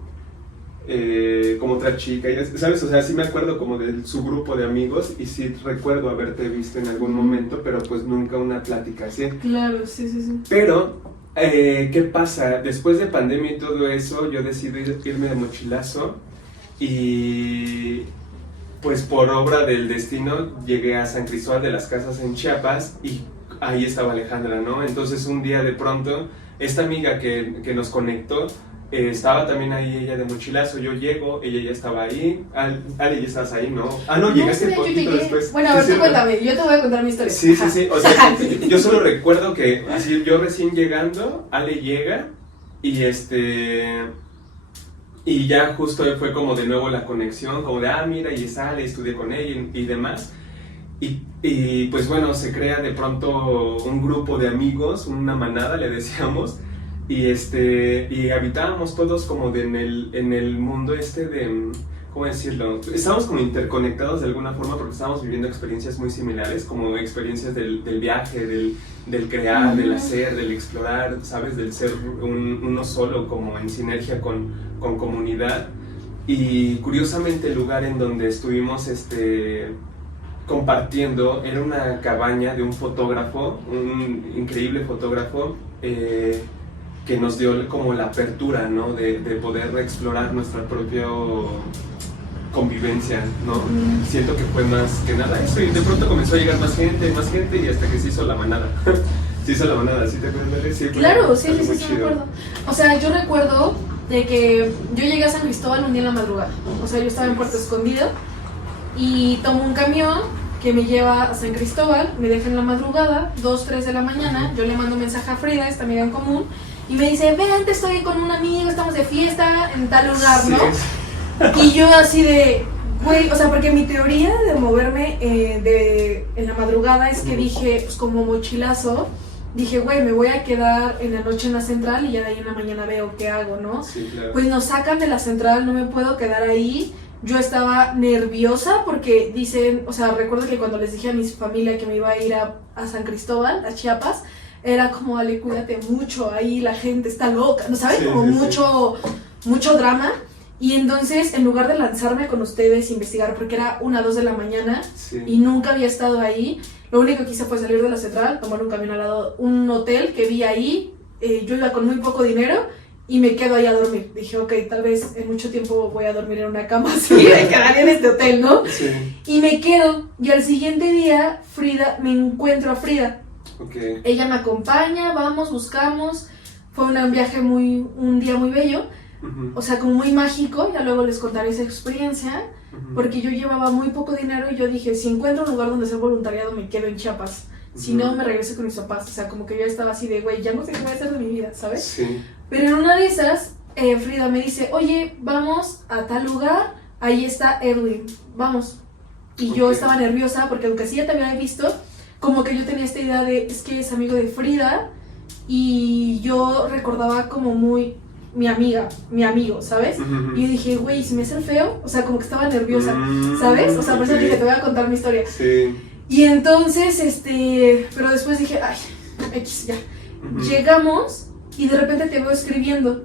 como otra chica, ¿sabes? O sea, sí me acuerdo como de su grupo de amigos y sí recuerdo haberte visto en algún momento, pero pues nunca una plática así. Claro, sí. Pero, ¿qué pasa? Después de pandemia y todo eso, yo decidí irme de mochilazo y pues por obra del destino llegué a San Cristóbal de las Casas en Chiapas y ahí estaba Alejandra, ¿no? Entonces un día de pronto, esta amiga que nos conectó, estaba también ahí ella de mochilazo, yo llego, ella ya estaba ahí, Ale, ya estabas ahí, ¿no? No, llegaste sé, un yo poquito llegué. después. Bueno, a ver, Sí, tú sí, cuéntame, yo te voy a contar mi historia. Sí, Ajá. o sea, yo solo recuerdo que así yo recién llegando, Ale llega y y ya justo fue como de nuevo la conexión, como de, mira, y es Ale, estudié con ella y demás. Y pues bueno, se crea de pronto un grupo de amigos, una manada le decíamos, y habitábamos todos como en el mundo de, ¿cómo decirlo? Estábamos como interconectados de alguna forma porque estábamos viviendo experiencias muy similares, como experiencias del viaje, del crear, del hacer, del explorar, ¿sabes? Del ser uno solo, como en sinergia con comunidad. Y curiosamente el lugar en donde estuvimos compartiendo era una cabaña de un fotógrafo, un increíble fotógrafo, que nos dio como la apertura, ¿no? De poder explorar nuestra propia convivencia, ¿no? Siento que fue más que nada eso y de pronto comenzó a llegar más gente y hasta que se hizo la manada. Se hizo la manada, ¿sí te acuerdas de eso? Claro, sí, me acuerdo. O sea, yo recuerdo de que yo llegué a San Cristóbal un día en la madrugada. O sea, yo estaba en Puerto Escondido y tomo un camión que me lleva a San Cristóbal, me deja en la madrugada, 2, 3 de la mañana, yo le mando un mensaje a Frida, esta amiga en común, y me dice, vente, estoy con un amigo, estamos de fiesta en tal lugar, ¿no? Y yo así de, güey, o sea, porque mi teoría de moverme en la madrugada es que dije, pues como mochilazo, dije, güey, me voy a quedar en la noche en la central y ya de ahí en la mañana veo qué hago, ¿no? Sí, claro. Pues nos sacan de la central, no me puedo quedar ahí. Yo estaba nerviosa porque dicen, o sea, recuerdo que cuando les dije a mi familia que me iba a ir a San Cristóbal, a Chiapas, era como, Ale, cuídate mucho, ahí la gente está loca, ¿no sabes? Sí, Como sí, mucho drama. Y entonces, en lugar de lanzarme con ustedes, investigar, porque era 1, 2 de la mañana Sí. y nunca había estado ahí, lo único que hice fue salir de la central, tomar un camión al lado, un hotel que vi ahí, yo iba con muy poco dinero y me quedo ahí a dormir. Dije, ok, tal vez en mucho tiempo voy a dormir en una cama así, me quedaría en este hotel, ¿no? Sí. Y me quedo, y al siguiente día, me encuentro a Frida. Ok. Ella me acompaña, vamos, buscamos, fue un viaje un día muy bello, Ujú, o sea, como muy mágico, ya luego les contaré esa experiencia, ujú. porque yo llevaba muy poco dinero y yo dije, si encuentro un lugar donde hacer voluntariado me quedo en Chiapas, si no me regreso con mis papás, o sea, como que yo estaba así de, güey, ya no sé qué voy a hacer de mi vida, ¿sabes? Sí. Pero en una de esas, Frida me dice, oye, vamos a tal lugar, ahí está Edwin, vamos. Y yo Ok. estaba nerviosa porque aunque sí ya te había visto, como que yo tenía esta idea de, es que es amigo de Frida, y yo recordaba como muy mi amiga, mi amigo, ¿sabes? Ujú. Y yo dije, güey, si me hace el feo, o sea, como que estaba nerviosa, Mm, ¿sabes? O sea, por eso ok. dije, te voy a contar mi historia. Sí. Y entonces, pero después dije, ay, X, ya. Llegamos y de repente te veo escribiendo.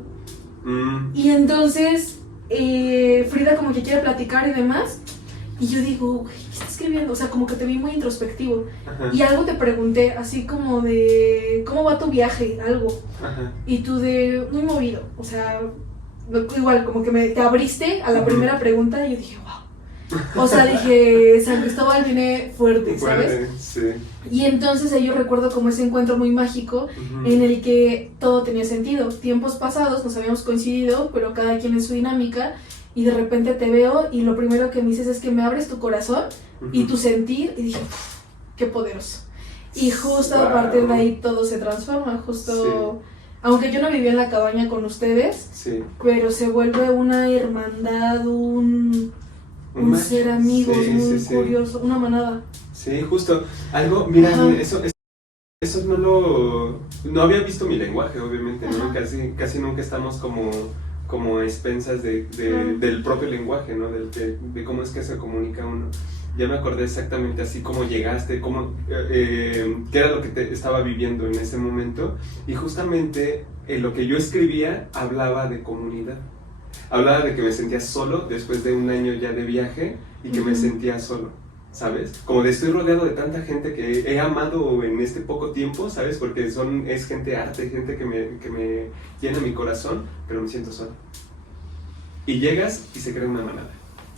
Y entonces Frida como que quiere platicar y demás. Y yo digo, güey, ¿qué está escribiendo? O sea, como que te vi muy introspectivo. Ajá. Y algo te pregunté, así como de, ¿cómo va tu viaje? Algo. Ajá. Y tú de, muy movido. O sea, igual, como que te abriste a la primera pregunta y yo dije, wow. O sea, dije, San Cristóbal viene fuerte, ¿sabes? Fuerte, sí. Y entonces yo recuerdo como ese encuentro muy mágico en el que todo tenía sentido. Tiempos pasados nos habíamos coincidido, pero cada quien en su dinámica. Y de repente te veo y lo primero que me dices es que me abres tu corazón y tu sentir. Y dije, qué poderoso. Y justo a partir de ahí todo se transforma. Justo, aunque yo no vivía en la cabaña con ustedes, pero se vuelve una hermandad, un ser amigos muy curioso, una manada. Sí, justo. Algo, mira, eso no había visto mi lenguaje, obviamente, ¿no? Casi nunca estamos como a expensas del propio lenguaje, ¿no? De cómo es que se comunica uno. Ya me acordé exactamente así cómo llegaste, qué era lo que te estaba viviendo en ese momento. Y justamente lo que yo escribía hablaba de comunidad. Hablaba de que me sentía solo después de un año ya de viaje y que me sentía solo, ¿sabes? Como de estoy rodeado de tanta gente que he amado en este poco tiempo, ¿sabes? Porque es gente arte, gente que me llena mi corazón, pero me siento solo. Y llegas y se crea una manada.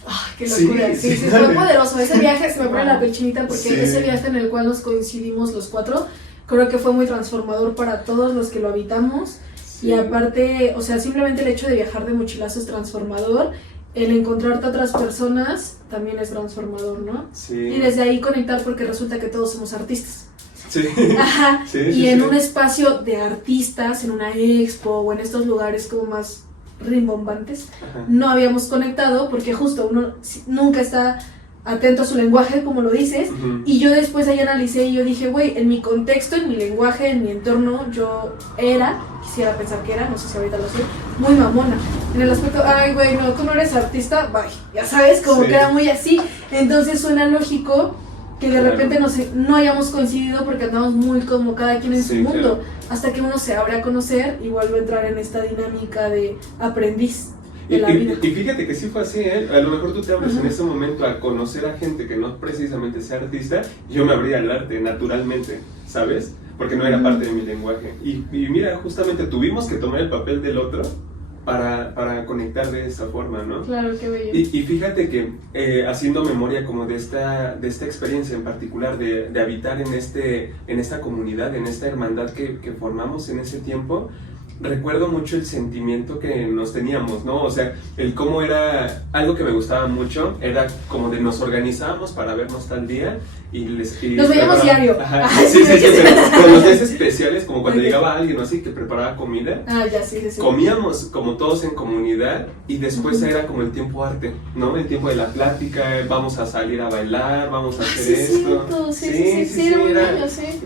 ¡Ah, qué locura! Sí, fue poderoso. Ese viaje se me pone la pechinita porque ese viaje en el cual nos coincidimos los 4, creo que fue muy transformador para todos los que lo habitamos. Y aparte, o sea, simplemente el hecho de viajar de mochilazo es transformador. El encontrarte a otras personas también es transformador, ¿no? Sí. Y desde ahí conectar porque resulta que todos somos artistas. Sí. Ajá. Y en un espacio de artistas, en una expo o en estos lugares como más rimbombantes, no habíamos conectado porque justo uno nunca está atento a su lenguaje, como lo dices, y yo después ahí analicé y yo dije, güey, en mi contexto, en mi lenguaje, en mi entorno, yo quisiera pensar que era, no sé si ahorita lo soy, muy mamona, en el aspecto, ay, güey, no, tú no eres artista, bye, ya sabes, como que era muy así, entonces suena lógico que de repente no hayamos coincidido porque andamos muy como cada quien en su mundo, hasta que uno se abre a conocer y vuelve a entrar en esta dinámica de aprendiz. Y fíjate que sí fue así, ¿eh? A lo mejor tú te abres en ese momento a conocer a gente que no precisamente sea artista, y yo me abrí al arte naturalmente, ¿sabes? Porque no era parte de mi lenguaje. Y mira, justamente tuvimos que tomar el papel del otro para conectar de esa forma, ¿no? Claro, qué bello. Y fíjate que haciendo memoria como de esta experiencia en particular, de habitar en esta comunidad, en esta hermandad que formamos en ese tiempo, recuerdo mucho el sentimiento que nos teníamos, ¿no? O sea, el cómo era, algo que me gustaba mucho, era como de nos organizábamos para vernos tal día y nos veíamos diario. Ajá, sí, pero los días especiales, como cuando llegaba alguien o así que preparaba comida, comíamos como todos en comunidad y después era como el tiempo arte, ¿no? El tiempo de la plática, vamos a salir a bailar, vamos a hacer esto. Sí, era muy bello, sí.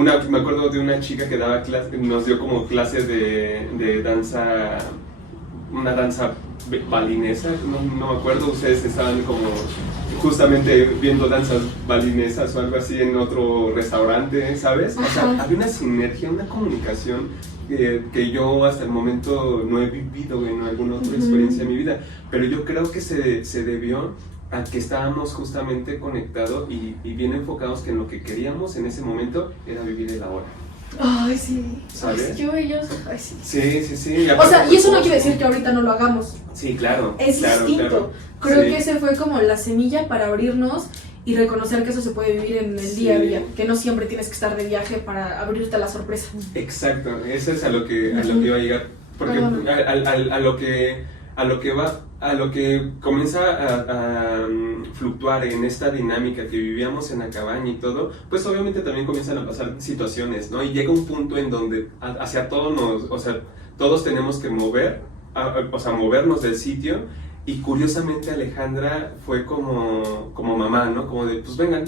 Me acuerdo de una chica que daba clase, nos dio como clases de danza, una danza balinesa, no me acuerdo, ustedes estaban como justamente viendo danzas balinesas o algo así en otro restaurante, ¿sabes? O sea, había una sinergia, una comunicación que yo hasta el momento no he vivido en alguna otra experiencia de mi vida, pero yo creo que se debió a que estábamos justamente conectados y bien enfocados que en lo que queríamos en ese momento era vivir el ahora. Ay, sí. ¿Sabes? Qué bello. Ay, sí. Sí. O sea, y eso no quiere decir que ahorita no lo hagamos. Sí, claro. Es distinto. Creo que ese fue como la semilla para abrirnos y reconocer que eso se puede vivir en el día a día, que no siempre tienes que estar de viaje para abrirte a la sorpresa. Exacto, eso es a lo que iba a llegar, porque a lo que comienza a fluctuar en esta dinámica que vivíamos en la cabaña y todo, pues obviamente también comienzan a pasar situaciones, ¿no? Y llega un punto en donde hacia todos tenemos que movernos del sitio. Y curiosamente Alejandra fue como mamá, ¿no? Como de, pues vengan,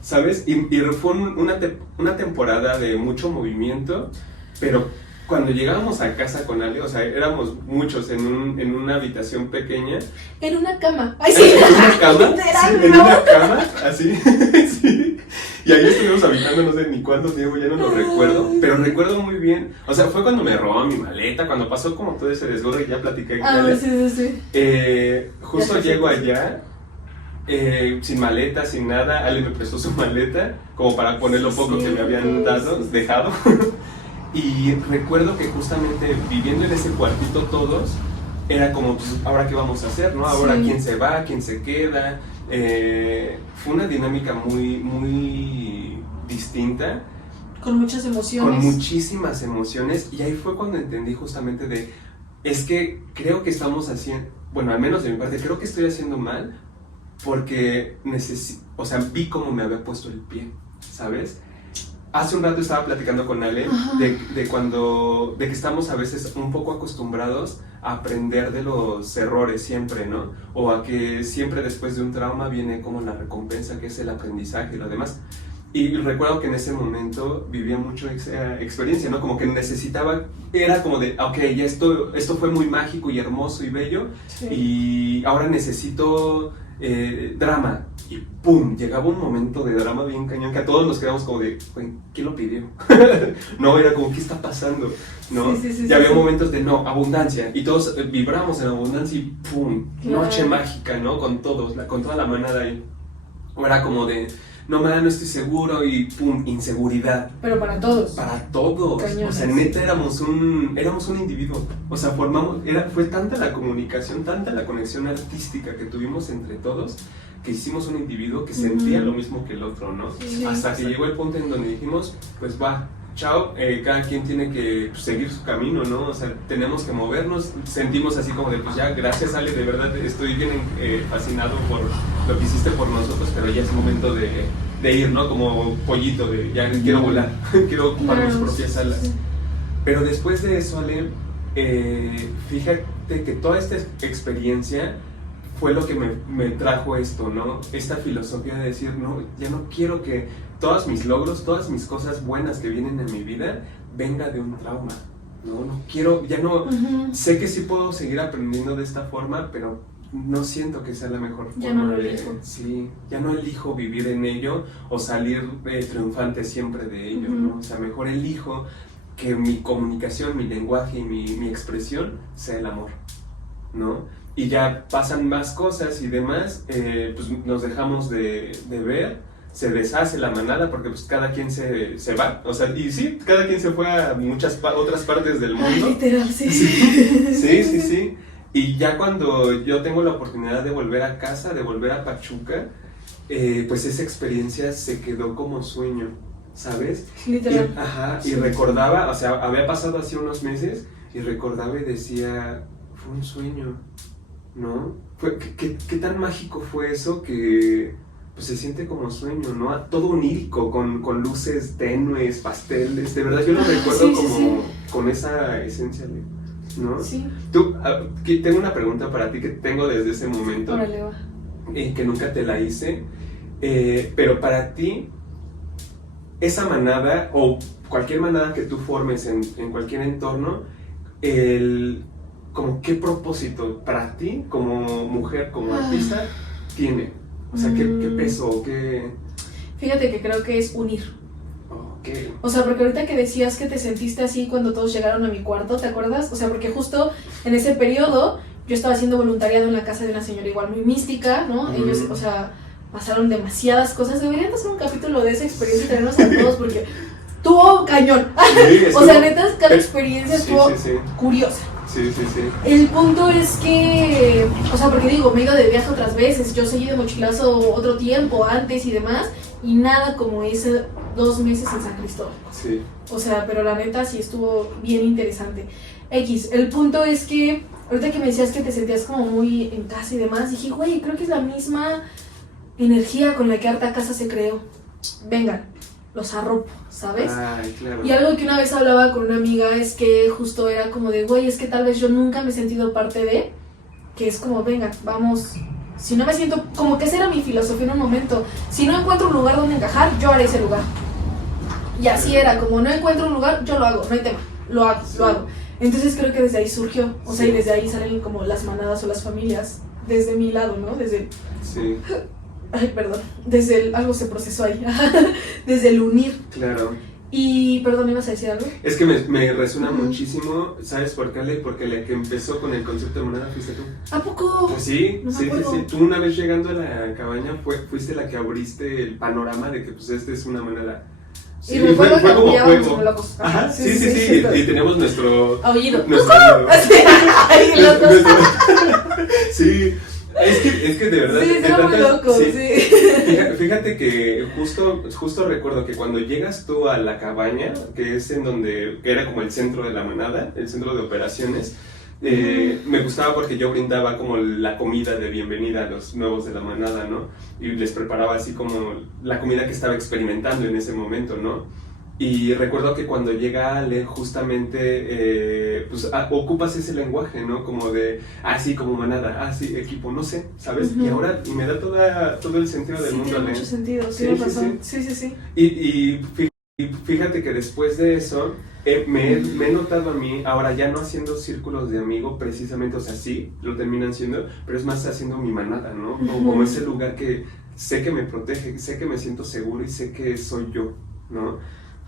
¿sabes? Y fue una temporada de mucho movimiento, pero cuando llegábamos a casa con Ale, o sea, éramos muchos en una habitación pequeña. En una cama. Ay, sí. ¿En una cama? Literal, Sí, en ¿no? una cama, así. Sí. Y ahí estuvimos habitando, no sé ni cuánto tiempo, ya no lo recuerdo, pero recuerdo muy bien. O sea, fue cuando me robaron mi maleta, cuando pasó como todo ese desgorre que ya platicé con Ale. Sí. Justo llego allá, sin maleta, sin nada. Ale me prestó su maleta, como para poner lo poco que me habían dejado. Y recuerdo que justamente viviendo en ese cuartito todos, era como, pues, ¿ahora qué vamos a hacer, no? Ahora, ¿quién se va? ¿Quién se queda? Fue una dinámica muy, muy distinta. Con muchas emociones. Con muchísimas emociones. Y ahí fue cuando entendí justamente es que creo que estamos haciendo, bueno, al menos de mi parte, creo que estoy haciendo mal porque vi cómo me había puesto el pie, ¿sabes? Hace un rato estaba platicando con Ale de que estamos a veces un poco acostumbrados a aprender de los errores siempre, ¿no? O a que siempre después de un trauma viene como la recompensa, que es el aprendizaje y lo demás. Y recuerdo que en ese momento vivía mucho esa experiencia, ¿no? Como que necesitaba, era como de, ok, ya esto fue muy mágico y hermoso y bello, y ahora necesito drama. Y pum, llegaba un momento de drama bien cañón que a todos nos quedamos como de, ¿quién lo pidió? No, era como, ¿qué está pasando? ¿No? Y había momentos de, no, abundancia, y todos vibramos en abundancia y pum, noche mágica, ¿no? Con todos, con toda la manada ahí. O era como de, no estoy seguro, y pum, inseguridad. Pero para todos. Para todos. Cañones. O sea, neta éramos un individuo. O sea, fue tanta la comunicación, tanta la conexión artística que tuvimos entre todos, que hicimos un individuo que sentía lo mismo que el otro, ¿no? Hasta que llegó el punto en donde dijimos, pues va, chao, cada quien tiene que seguir su camino, ¿no? O sea, tenemos que movernos. Sentimos así como de, pues ya, gracias Ale, de verdad estoy bien fascinado por lo que hiciste por nosotros, pero ya es momento de ir, ¿no? Como pollito, de ya quiero volar, quiero ocupar mis propias alas. Pero después de eso, Ale, fíjate que toda esta experiencia fue lo que me trajo esto, ¿no? Esta filosofía de decir, no, ya no quiero que todos mis logros, todas mis cosas buenas que vienen en mi vida venga de un trauma, ¿no? No quiero, ya no, sé que sí puedo seguir aprendiendo de esta forma, pero no siento que sea la mejor forma. Ya no lo elijo. Sí, ya no elijo vivir en ello o salir triunfante siempre de ello, ¿no? O sea, mejor elijo que mi comunicación, mi lenguaje y mi expresión sea el amor, ¿no? Y ya pasan más cosas y demás, pues nos dejamos de ver, se deshace la manada porque pues cada quien se va, o sea, y sí, cada quien se fue a muchas otras partes del mundo. Ay, literal, sí. Sí. Y ya cuando yo tengo la oportunidad de volver a casa, de volver a Pachuca, pues esa experiencia se quedó como sueño, ¿sabes? Literal. Y recordaba, o sea, había pasado así unos meses y recordaba y decía, fue un sueño, ¿no? ¿Qué tan mágico fue eso que pues se siente como sueño, ¿no? Todo onírico, con luces tenues, pasteles, de verdad yo lo recuerdo con esa esencia, ¿no? Sí. Tengo una pregunta para ti que tengo desde ese momento. Órale, va. Que nunca te la hice, pero para ti, esa manada o cualquier manada que tú formes en cualquier entorno, como qué propósito para ti como mujer, como artista, tiene, o sea, qué peso, qué... Fíjate que creo que es unir. Okay. O sea, porque ahorita que decías que te sentiste así cuando todos llegaron a mi cuarto, ¿te acuerdas? O sea, porque justo en ese periodo yo estaba haciendo voluntariado en la casa de una señora igual muy mística, ¿no? Ellos, o sea, pasaron demasiadas cosas. Deberían hacer un capítulo de esa experiencia y tenernos a todos porque estuvo cañón. Sí, o sea, neta, cada experiencia estuvo curiosa. Sí. El punto es que, o sea, porque digo, me he ido de viaje otras veces, yo seguí de mochilazo otro tiempo antes y demás, y nada como ese 2 meses en San Cristóbal. Sí. O sea, pero la neta sí estuvo bien interesante. El punto es que, ahorita que me decías que te sentías como muy en casa y demás, dije, güey, creo que es la misma energía con la que Harta Casa se creó. Vengan, los arropo, ¿sabes? Ay, claro. Y algo que una vez hablaba con una amiga es que justo era como de, güey, es que tal vez yo nunca me he sentido parte de, que es como, venga, vamos, si no me siento, como que esa era mi filosofía en un momento, si no encuentro un lugar donde encajar, yo haré ese lugar. Y así era, como no encuentro un lugar, yo lo hago, no hay tema. lo hago. Entonces creo que desde ahí surgió, o sea, y desde ahí salen como las manadas o las familias, desde mi lado, ¿no? Desde... Sí. Ay, perdón, algo se procesó ahí, desde el unir. Claro. Y, perdón, ¿ibas a decir algo? Es que me resuena muchísimo, ¿sabes por qué, Ale? Porque la que empezó con el concepto de manada fuiste tú. ¿A poco? Pues sí, No me sí. acuerdo. Tú una vez llegando a la cabaña fuiste la que abriste el panorama de que pues es una manada. Sí, Y recuerdo que como pillábamos juego. como locos. Ajá, sí. Y tenemos nuestro... Aullido. Nuestro aullido. Ay, locos. Sí, es que de verdad... Sí, de son muy tantas- locos, sí. sí. Fíjate que justo recuerdo que cuando llegas tú a la cabaña, que es que era como el centro de la manada, el centro de operaciones, me gustaba porque yo brindaba como la comida de bienvenida a los nuevos de la manada, ¿no? Y les preparaba así como la comida que estaba experimentando en ese momento, ¿no? Y recuerdo que cuando llega Ale, justamente, pues ocupas ese lenguaje, ¿no? Como de, sí, como manada, sí, equipo, no sé, ¿sabes? Y ahora, me da todo el sentido del mundo, Tiene Ale. mucho sentido, Sí, tiene sí, razón. Sí. Y fíjate que después de eso, me he notado a mí, ahora ya no haciendo círculos de amigos precisamente, o sea, sí, lo terminan siendo, pero es más haciendo mi manada, ¿no? Como ese lugar que sé que me protege, sé que me siento seguro y sé que soy yo, ¿no?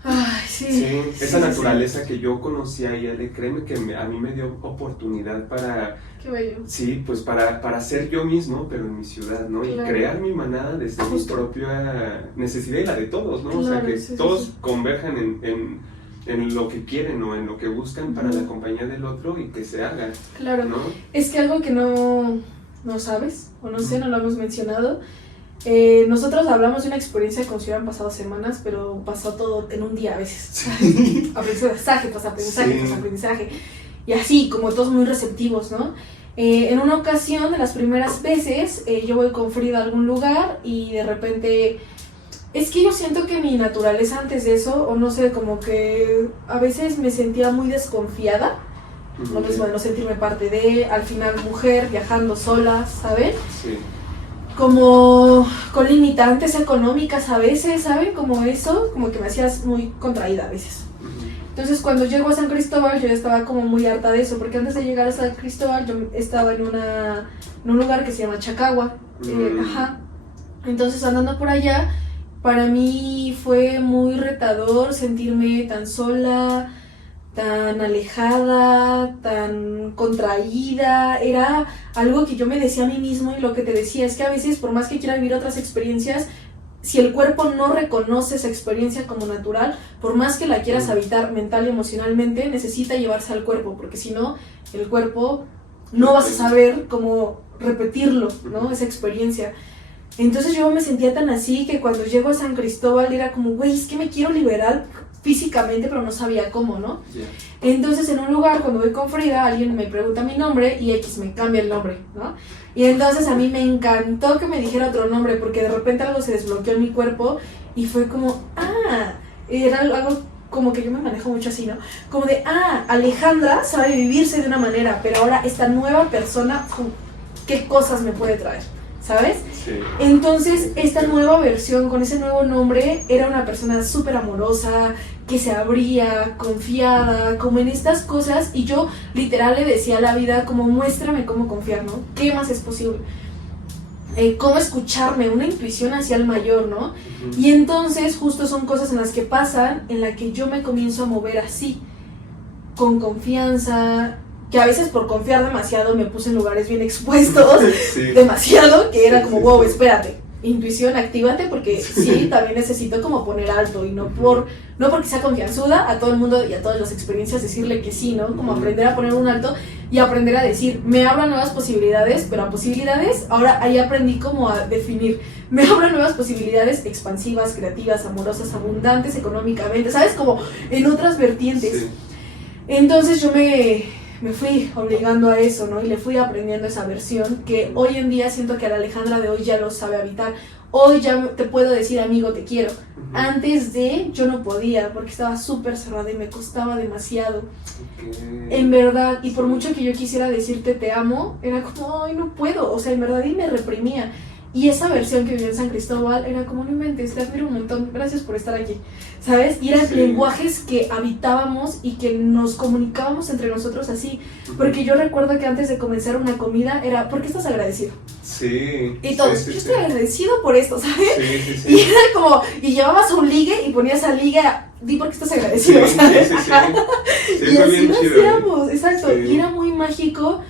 Ay, sí. Sí, esa naturaleza que yo conocía y Ale, créeme que a mí me dio oportunidad para... Qué bello. Sí, pues para ser yo mismo, pero en mi ciudad, ¿no? Claro. Y crear mi manada desde mi Justo. propia necesidad y la de todos, ¿no? O sea, Claro, que sí, todos sí. converjan en lo que quieren o en lo que buscan para la compañía del otro y que se haga, Claro. ¿no? Es que algo que no sabes, o no sé, no lo hemos mencionado. Nosotros hablamos de una experiencia como si hubieran pasado semanas, pero pasó todo en un día a veces. Aprendizaje tras aprendizaje Sí. tras aprendizaje. Y así, como todos muy receptivos, ¿no? En una ocasión, de las primeras veces, yo voy con Frida a algún lugar y de repente... Es que yo siento que mi naturaleza antes de eso, o no sé, como que a veces me sentía muy desconfiada. No es bueno sentirme parte de, al final mujer, viajando sola, ¿saben? Sí. Como con limitantes económicas a veces, ¿saben? Como eso, como que me hacías muy contraída a veces. Entonces cuando llego a San Cristóbal yo ya estaba como muy harta de eso, porque antes de llegar a San Cristóbal yo estaba en un lugar que se llama Chacagua. Entonces andando por allá, para mí fue muy retador sentirme tan sola, tan alejada, tan contraída. Era algo que yo me decía a mí mismo, y lo que te decía es que a veces, por más que quiera vivir otras experiencias, si el cuerpo no reconoce esa experiencia como natural, por más que la quieras habitar mental y emocionalmente, necesita llevarse al cuerpo, porque si no, el cuerpo no vas a saber cómo repetirlo, ¿no? Esa experiencia. Entonces yo me sentía tan así que cuando llego a San Cristóbal era como, güey, es que me quiero liberar físicamente, pero no sabía cómo, ¿no? Yeah. Entonces en un lugar, cuando voy con Frida, alguien me pregunta mi nombre y X me cambia el nombre, ¿no? Y entonces a mí me encantó que me dijera otro nombre, porque de repente algo se desbloqueó en mi cuerpo y fue como, era algo como que yo me manejo mucho así, ¿no? Como de, Alejandra sabe vivirse de una manera, pero ahora esta nueva persona, ¿qué cosas me puede traer? ¿Sabes? Sí. Entonces, esta nueva versión, con ese nuevo nombre, era una persona súper amorosa, que se abría, confiada, como en estas cosas, y yo literal le decía a la vida, como muéstrame cómo confiar, ¿no? ¿Qué más es posible? Cómo escucharme, una intuición hacia el mayor, ¿no? Y entonces, justo son cosas en las que pasan, en la que yo me comienzo a mover así, con confianza, que a veces por confiar demasiado me puse en lugares bien expuestos, Sí. demasiado, que era Sí, como, sí, wow, sí. espérate, intuición, actívate, porque sí, también necesito como poner alto, y no porque sea confianzuda, a todo el mundo y a todas las experiencias decirle que sí, ¿no? Como aprender a poner un alto y aprender a decir, me abro nuevas posibilidades, pero a posibilidades, ahora ahí aprendí como a definir, me abro nuevas posibilidades expansivas, creativas, amorosas, abundantes, económicamente, ¿sabes? Como en otras vertientes. Sí. Entonces yo me fui obligando a eso, ¿no? Y le fui aprendiendo esa versión que hoy en día siento que la Alejandra de hoy ya lo sabe habitar. Hoy ya te puedo decir, amigo, te quiero. Antes de, yo no podía porque estaba súper cerrada y me costaba demasiado. Okay. En verdad, y por mucho que yo quisiera decirte te amo, era como, ay, no puedo. O sea, en verdad, y me reprimía. Y esa versión que vivía en San Cristóbal era como, no inventes, te admiro un montón, gracias por estar aquí, ¿sabes? Y eran lenguajes que habitábamos y que nos comunicábamos entre nosotros así. Porque yo recuerdo que antes de comenzar una comida era, ¿por qué estás agradecido? Sí. Y todos, yo estoy agradecido por esto, ¿sabes? Sí. Y era como, y llevabas un ligue y ponías al ligue, di por qué estás agradecido, Sí, ¿sabes? Sí, Y así bien lo chido, hacíamos, exacto. Sí. Y era muy mágico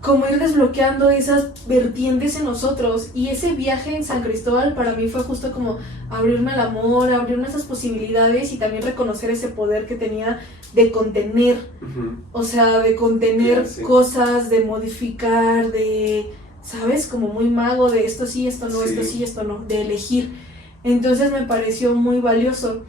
como ir desbloqueando esas vertientes en nosotros. Y ese viaje en San Cristóbal para mí fue justo como abrirme al amor, abrirme esas posibilidades y también reconocer ese poder que tenía de contener. O sea, de contener cosas, de modificar, de, ¿sabes? Como muy mago de esto sí, esto no, esto sí, esto no, de elegir. Entonces me pareció muy valioso.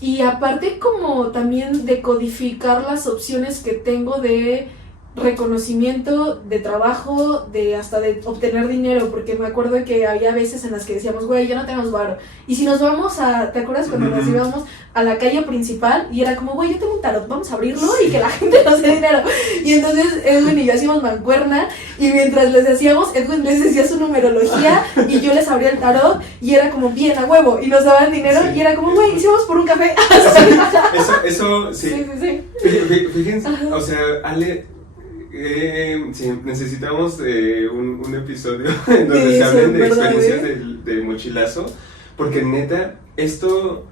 Y aparte como también de codificar las opciones que tengo de reconocimiento, de trabajo, de hasta de obtener dinero, porque me acuerdo que había veces en las que decíamos, güey, ya no tenemos varo, y si nos vamos a, ¿te acuerdas cuando nos íbamos a la calle principal? Y era como, güey, yo tengo un tarot, vamos a abrirlo y que la gente nos dé dinero, y entonces Edwin y yo hacíamos mancuerna, y mientras les decíamos, Edwin les decía su numerología, y yo les abría el tarot, y era como, bien, a huevo, y nos daban dinero, y era como, güey, hicimos por un café. Eso, sí. Sí. Fíjense, o sea, Ale, sí, necesitamos un episodio en donde se hablen de experiencias de mochilazo, porque neta, esto,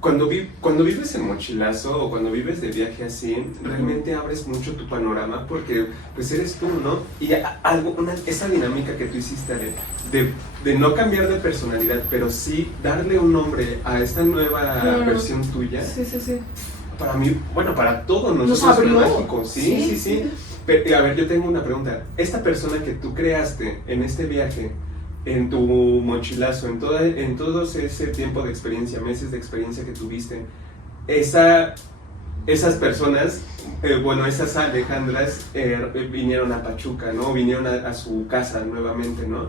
cuando vives en mochilazo o cuando vives de viaje así, realmente abres mucho tu panorama, porque pues eres tú, ¿no? Y esa dinámica que tú hiciste, Ale, de no cambiar de personalidad, pero sí darle un nombre a esta nueva versión tuya. Sí. Para mí, bueno, para todos nosotros fue mágico. Sí. Pero, a ver, yo tengo una pregunta. Esta persona que tú creaste en este viaje, en tu mochilazo, en todo ese tiempo de experiencia, meses de experiencia que tuviste, esas personas, esas Alejandras vinieron a Pachuca, ¿no? Vinieron a su casa nuevamente, ¿no?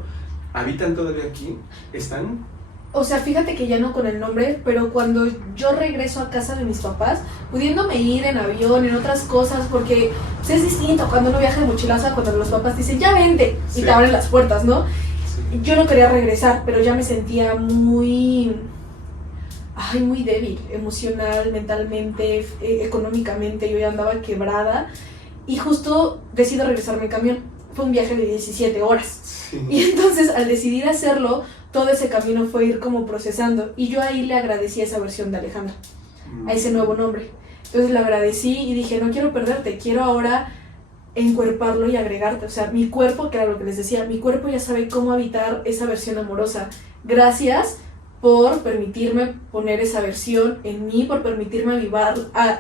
¿Habitan todavía aquí? ¿Están? O sea, fíjate que ya no con el nombre, pero cuando yo regreso a casa de mis papás, pudiéndome ir en avión, en otras cosas, porque pues, es distinto cuando uno viaja de mochilazo, cuando los papás te dicen, ya vente, y te abren las puertas, ¿no? Sí. Yo no quería regresar, pero ya me sentía muy débil, emocional, mentalmente, económicamente, yo ya andaba quebrada, y justo decido regresarme en camión. Fue un viaje de 17 horas. Sí. Y entonces, al decidir hacerlo, todo ese camino fue ir como procesando, y yo ahí le agradecí a esa versión de Alejandra, a ese nuevo nombre. Entonces le agradecí y dije, no quiero perderte, quiero ahora encuerparlo y agregarte. O sea, mi cuerpo, que era lo que les decía, mi cuerpo ya sabe cómo habitar esa versión amorosa. Gracias por permitirme poner esa versión en mí, por permitirme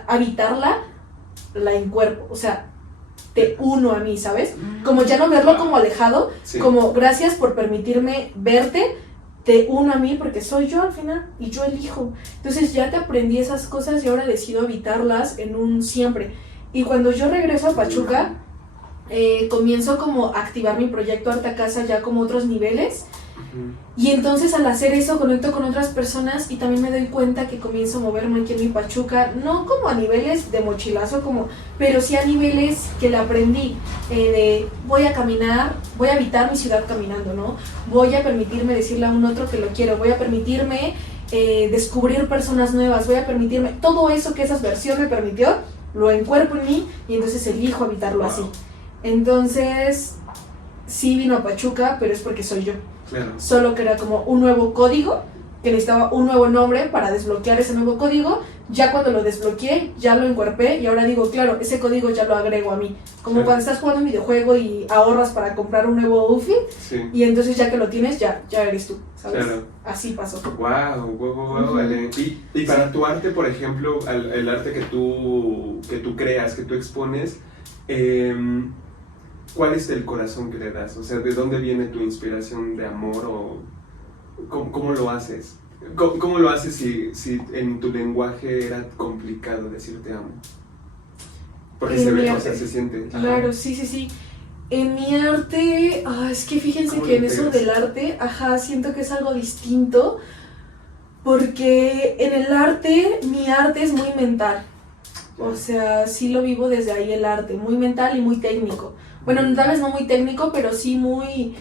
habitarla, la encuerpo. O sea, te uno a mí, ¿sabes? Como ya no verlo como alejado, sí. Como gracias por permitirme verte, te uno a mí porque soy yo al final y yo elijo. Entonces ya te aprendí esas cosas y ahora decido habitarlas en un siempre. Y cuando yo regreso a Pachuca, comienzo como a activar mi proyecto Harta Casa ya como otros niveles. Y entonces al hacer eso conecto con otras personas y también me doy cuenta que comienzo a moverme aquí en mi Pachuca, no como a niveles de mochilazo, pero sí a niveles que le aprendí, de voy a caminar, voy a habitar mi ciudad caminando, ¿no? Voy a permitirme decirle a un otro que lo quiero, voy a permitirme descubrir personas nuevas, voy a permitirme, todo eso que esa versión me permitió, lo encuerpo en mí y entonces elijo habitarlo así. Entonces, sí vino a Pachuca, pero es porque soy yo. Claro. Solo que era como un nuevo código, que necesitaba un nuevo nombre para desbloquear ese nuevo código. Ya cuando lo desbloqueé, ya lo encuerpé y ahora digo, claro, ese código ya lo agrego a mí. Como claro. Cuando estás jugando un videojuego y ahorras para comprar un nuevo outfit, sí. Y entonces ya que lo tienes, ya eres tú, ¿sabes? Claro. Así pasó. Wow, vale. Y para tu arte, por ejemplo, el arte que tú creas, que tú expones, ¿cuál es el corazón que le das? O sea, ¿de dónde viene tu inspiración de amor? ¿O cómo lo haces? ¿Cómo lo haces si en tu lenguaje era complicado decir te amo? Porque se ve, o sea, se siente. Claro, sí. En mi arte, es que fíjense que en eso del arte, siento que es algo distinto, porque en el arte, mi arte es muy mental. O sea, sí lo vivo desde ahí el arte, muy mental y muy técnico. Bueno, tal vez no muy técnico, pero sí muy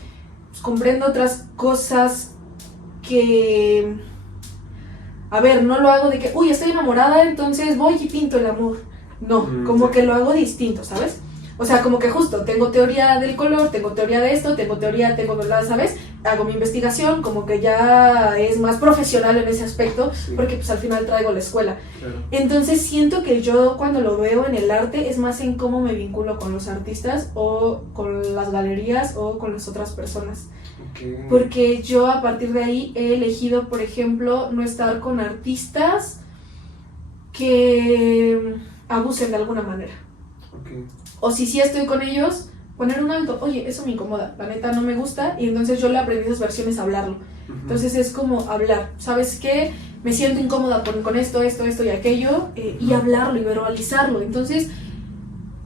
comprendo otras cosas que, a ver, no lo hago de que, uy, estoy enamorada, entonces voy y pinto el amor. No, como que lo hago distinto, ¿sabes? O sea, como que justo, tengo teoría del color, tengo teoría de esto, tengo verdad, ¿sabes? Hago mi investigación, como que ya es más profesional en ese aspecto, porque pues al final traigo la escuela. Claro. Entonces siento que yo cuando lo veo en el arte es más en cómo me vinculo con los artistas o con las galerías o con las otras personas. Okay. Porque yo a partir de ahí he elegido, por ejemplo, no estar con artistas que abusen de alguna manera. Okay. O si sí estoy con ellos, poner un alto. Oye, eso me incomoda, la neta no me gusta. Y entonces yo le aprendí esas versiones a hablarlo. Entonces es como hablar. ¿Sabes qué? Me siento incómoda con esto y aquello. Y hablarlo y verbalizarlo. Entonces,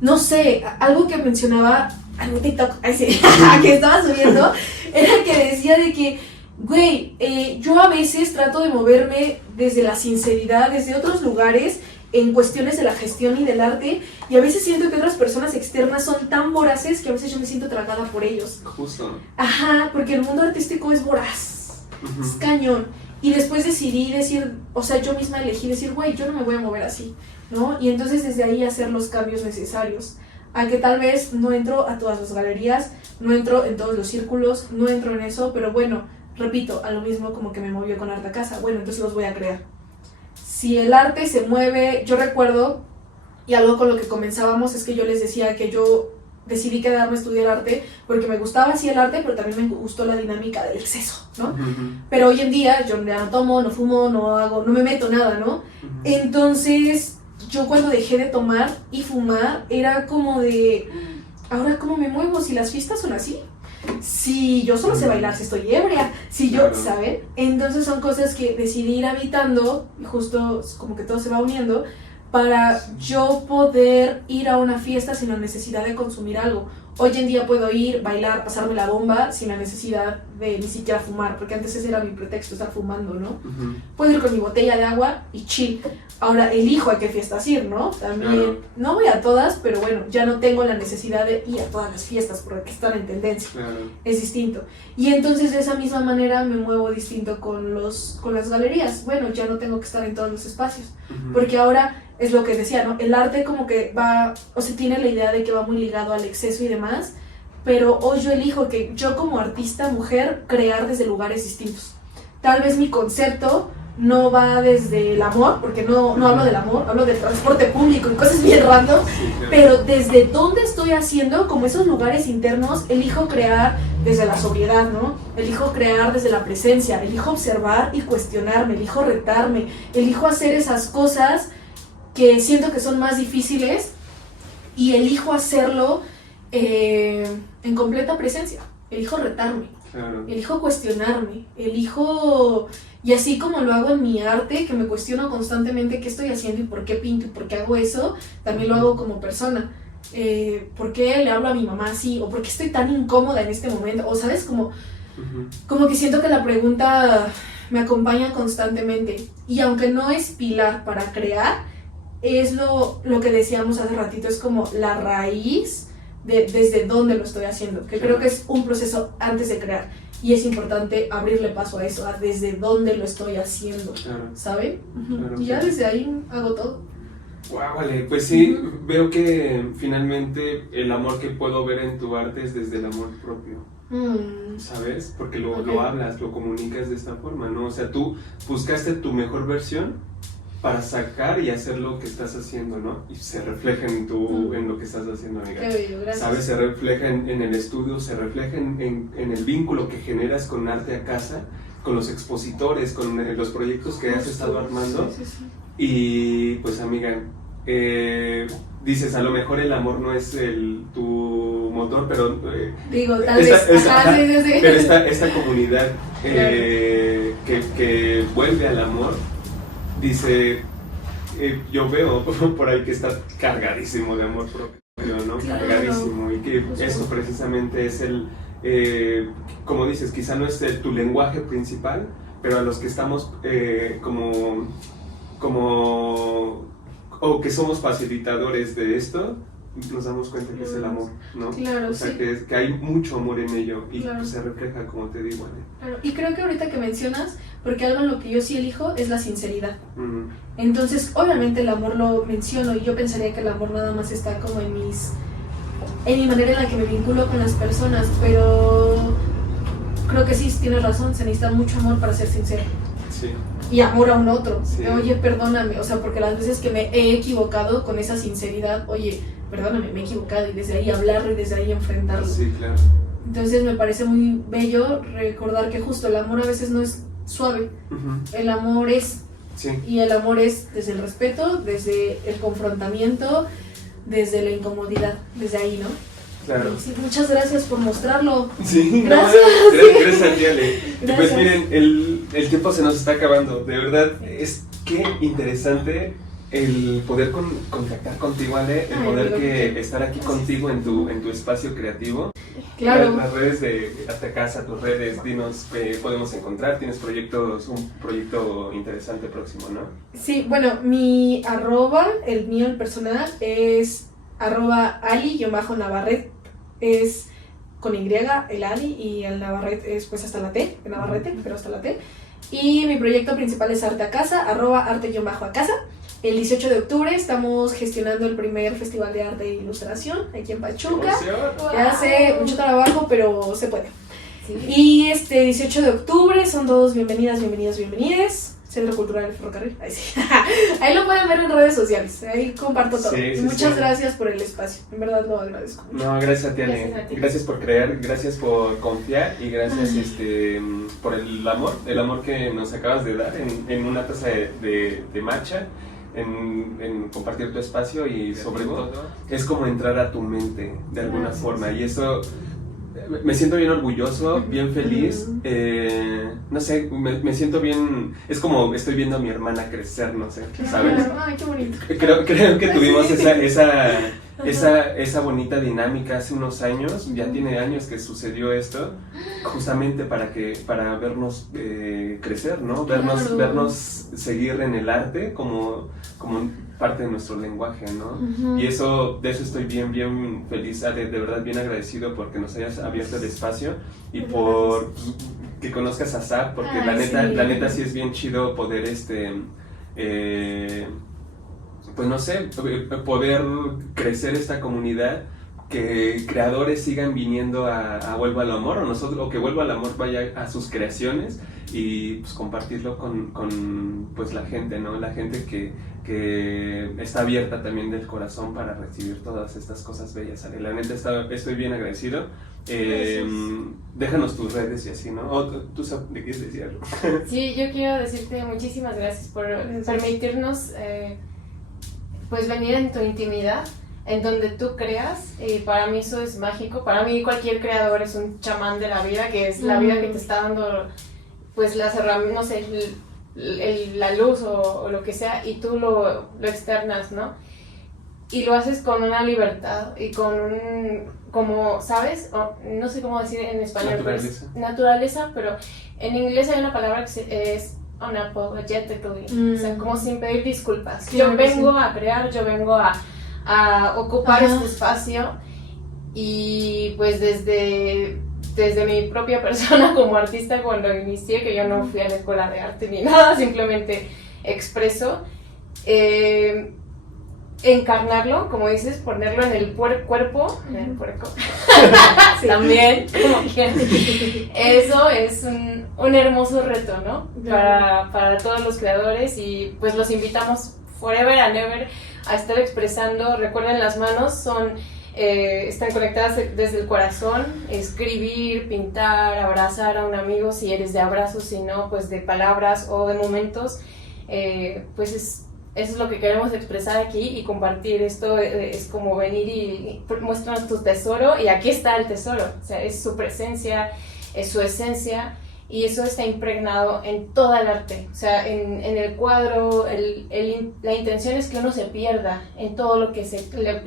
no sé, algo que mencionaba en TikTok, que estaba subiendo, era que decía de que, güey, yo a veces trato de moverme desde la sinceridad, desde otros lugares, en cuestiones de la gestión y del arte, y a veces siento que otras personas externas son tan voraces que a veces yo me siento tragada por ellos. Justo. Ajá, porque el mundo artístico es voraz, es cañón. Y después decidí decir, o sea, yo misma elegí decir, güey, yo no me voy a mover así, ¿no? Y entonces desde ahí hacer los cambios necesarios. A que tal vez no entro a todas las galerías, no entro en todos los círculos, no entro en eso, pero bueno, repito, a lo mismo como que me movió con Arte a Casa, bueno, entonces los voy a crear. Si el arte se mueve, yo recuerdo, y algo con lo que comenzábamos es que yo les decía que yo decidí quedarme a estudiar arte porque me gustaba así el arte, pero también me gustó la dinámica del exceso, ¿no? Pero hoy en día yo ya no tomo, no fumo, no me meto nada, ¿no? Entonces yo cuando dejé de tomar y fumar era como de, ¿ahora cómo me muevo si las fiestas son así? Si yo solo sé bailar si estoy ebria, si yo, ¿saben? Entonces son cosas que decidí ir habitando, y justo como que todo se va uniendo, para yo poder ir a una fiesta sin la necesidad de consumir algo. Hoy en día puedo ir, bailar, pasarme la bomba sin la necesidad de ni siquiera fumar, porque antes ese era mi pretexto, estar fumando, ¿no? Puedo ir con mi botella de agua y chill. Ahora elijo a qué fiestas ir, ¿no? También, no voy a todas, pero bueno, ya no tengo la necesidad de ir a todas las fiestas porque están en tendencia. Es distinto. Y entonces de esa misma manera me muevo distinto con las galerías. Bueno, ya no tengo que estar en todos los espacios, porque ahora es lo que decía, ¿no? El arte como que va, o sea, tiene la idea de que va muy ligado al exceso y demás, pero hoy yo elijo que yo como artista mujer crear desde lugares distintos. Tal vez mi concepto no va desde el amor, porque no hablo del amor, hablo del transporte público y cosas bien random, pero desde dónde estoy haciendo, como esos lugares internos, elijo crear desde la sobriedad, ¿no? Elijo crear desde la presencia, elijo observar y cuestionarme, elijo retarme, elijo hacer esas cosas que siento que son más difíciles y elijo hacerlo en completa presencia, elijo retarme, elijo cuestionarme, elijo, y así como lo hago en mi arte, que me cuestiono constantemente qué estoy haciendo y por qué pinto y por qué hago eso, también lo hago como persona. ¿Por qué le hablo a mi mamá así? ¿O por qué estoy tan incómoda en este momento? O sabes, como que siento que la pregunta me acompaña constantemente, y aunque no es pilar para crear, es lo que decíamos hace ratito, es como la raíz de desde dónde lo estoy haciendo, que creo que es un proceso antes de crear, y es importante abrirle paso a eso, a desde dónde lo estoy haciendo, ¿saben? Y ya desde ahí hago todo. Wow, vale, pues sí, veo que finalmente el amor que puedo ver en tu arte es desde el amor propio. ¿Sabes? Porque lo hablas, lo comunicas de esta forma, ¿no? O sea, tú buscaste tu mejor versión para sacar y hacer lo que estás haciendo, ¿no? Y se refleja en lo que estás haciendo, amiga. Qué bello, gracias. ¿Sabes? Se refleja en el estudio, se refleja en el vínculo que generas con Arte a Casa, con los expositores, con los proyectos que has estado armando. Sí. Y pues, amiga, dices, a lo mejor el amor no es tu motor, pero digo, tal vez pero esta comunidad que vuelve al amor, dice, yo veo por ahí que está cargadísimo de amor propio, ¿no? Claro. Cargadísimo, y que esto precisamente es como dices, quizá no es tu lenguaje principal, pero a los que estamos o que somos facilitadores de esto, nos damos cuenta que es el amor, ¿no? Claro, o sea, sí. que hay mucho amor en ello y Claro. pues, se refleja, como te digo, Claro, y creo que ahorita que mencionas, porque algo en lo que yo sí elijo es la sinceridad. Ujú. Entonces, obviamente el amor lo menciono y yo pensaría que el amor nada más está como en mi manera en la que me vinculo con las personas, pero creo que sí, tienes razón, se necesita mucho amor para ser sincero. Sí. Y amor a un otro. Sí. Oye, perdóname, o sea, porque las veces que me he equivocado con esa sinceridad, oye, perdóname, me he equivocado, y desde ahí hablarlo y desde ahí enfrentarlo. Sí, claro. Entonces me parece muy bello recordar que justo el amor a veces no es suave, Ujú. el amor es, Sí. y el amor es desde el respeto, desde el confrontamiento, desde la incomodidad, desde ahí, ¿no? Claro. Sí, muchas gracias por mostrarlo. Sí, Gracias. Gracias a ti, Ale. Y pues Gracias. miren, el tiempo se nos está acabando. De verdad, es que interesante el poder contactar contigo, Ale, el Ay, poder amigo, que estar aquí contigo en tu espacio creativo. Claro. Las redes de Arte a Casa, tus redes, dinos qué podemos encontrar. Tienes un proyecto interesante próximo, ¿no? Sí, bueno, mi arroba, el mío, el personal, es arroba ali-navarret, es con Y, el Ali, y el Navarret es pues hasta la T, de Navarrete, pero hasta la T. Y mi proyecto principal es Arte a Casa, arroba arte-a casa. El 18 de octubre estamos gestionando el primer Festival de Arte e Ilustración aquí en Pachuca. Se hace mucho trabajo, pero se puede. Sí. Y este 18 de octubre son todos bienvenidas, bienvenidos, bienvenides. Centro Cultural del Ferrocarril. Ahí, sí. Ahí lo pueden ver en redes sociales. Ahí comparto todo. Sí, Y sí, muchas sí. gracias por el espacio. En verdad lo agradezco mucho. No, gracias a ti, Ale. Gracias a ti. Gracias por creer, gracias por confiar y gracias por el amor que nos acabas de dar en una taza de matcha, en compartir tu espacio y sobre todo es como entrar a tu mente de alguna Gracias. forma y eso me siento bien orgulloso, bien feliz, no sé, me siento bien, es como estoy viendo a mi hermana crecer, no sé, ¿sabes? Ay, qué bonito. Creo que tuvimos esa bonita dinámica hace unos años, ya tiene años que sucedió esto, justamente para vernos crecer, ¿no? Claro. Vernos seguir en el arte como parte de nuestro lenguaje, ¿no? Ujú. Y de eso estoy bien feliz, Ale, de verdad bien agradecido porque nos hayas abierto el espacio y por que conozcas a Zap, porque Ay, la sí. neta sí es bien chido poder pues no sé, poder crecer esta comunidad, que creadores sigan viniendo a Vuelvo al Amor, o que Vuelvo al Amor vaya a sus creaciones y pues compartirlo con pues la gente, ¿no? La gente que está abierta también del corazón para recibir todas estas cosas bellas. Ale. La neta estoy bien agradecido. Déjanos tus redes y así, ¿no? O tú ¿de qué decir algo? Sí, yo quiero decirte muchísimas gracias por permitirnos pues venir en tu intimidad, en donde tú creas. Para mí eso es mágico. Para mí cualquier creador es un chamán de la vida, que es la vida que te está dando pues las herramientas, no sé, la luz o lo que sea, y tú lo externas, ¿no? Y lo haces con una libertad y con como, ¿sabes? No sé cómo decir en español. Naturaleza. Naturaleza, pero en inglés hay una palabra que es unapologetically, o sea, como sin pedir disculpas. Claro, Yo vengo sí. a crear, yo vengo a ocupar Ajá. este espacio, y pues desde mi propia persona como artista, cuando inicié, que yo no fui a la escuela de arte ni nada, simplemente expreso, encarnarlo, como dices, ponerlo en el cuerpo, en el puerco, Sí. también, como quieran. Eso es un hermoso reto, ¿no? Para todos los creadores, y pues los invitamos forever and ever a estar expresando. Recuerden, las manos están conectadas desde el corazón. Escribir, pintar, abrazar a un amigo, si eres de abrazos, si no, pues de palabras o de momentos, pues eso es lo que queremos expresar aquí y compartir. Esto es como venir y muéstranos tu tesoro, y aquí está el tesoro, o sea, es su presencia, es su esencia, y eso está impregnado en toda el arte, o sea, en el cuadro. La intención es que uno se pierda en todo lo que crea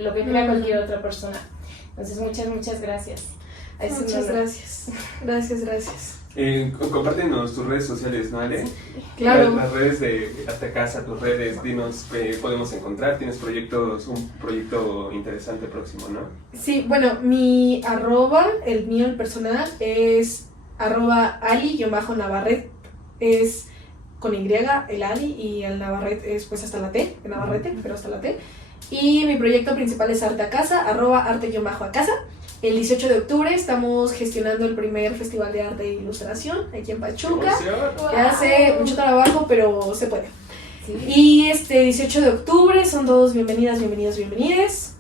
cualquier otra persona. Entonces muchas gracias. Es un Muchas honor. gracias. Gracias. Compártenos tus redes sociales, ¿no, Ale? Claro. Las redes de Arte Casa, tus redes, dinos qué podemos encontrar. Tienes un proyecto interesante próximo, ¿no? Sí, bueno, mi arroba, el mío, el personal, es @ali_navarret. Es con Y, el Ali, y el Navarret es pues hasta la T, de Navarrete, pero hasta la T. Y mi proyecto principal es Arte a Casa, @arte_a casa. El 18 de octubre estamos gestionando el primer Festival de Arte e Ilustración aquí en Pachuca. Ya hace mucho trabajo, pero se puede. Sí. Y este 18 de octubre son todos bienvenidas.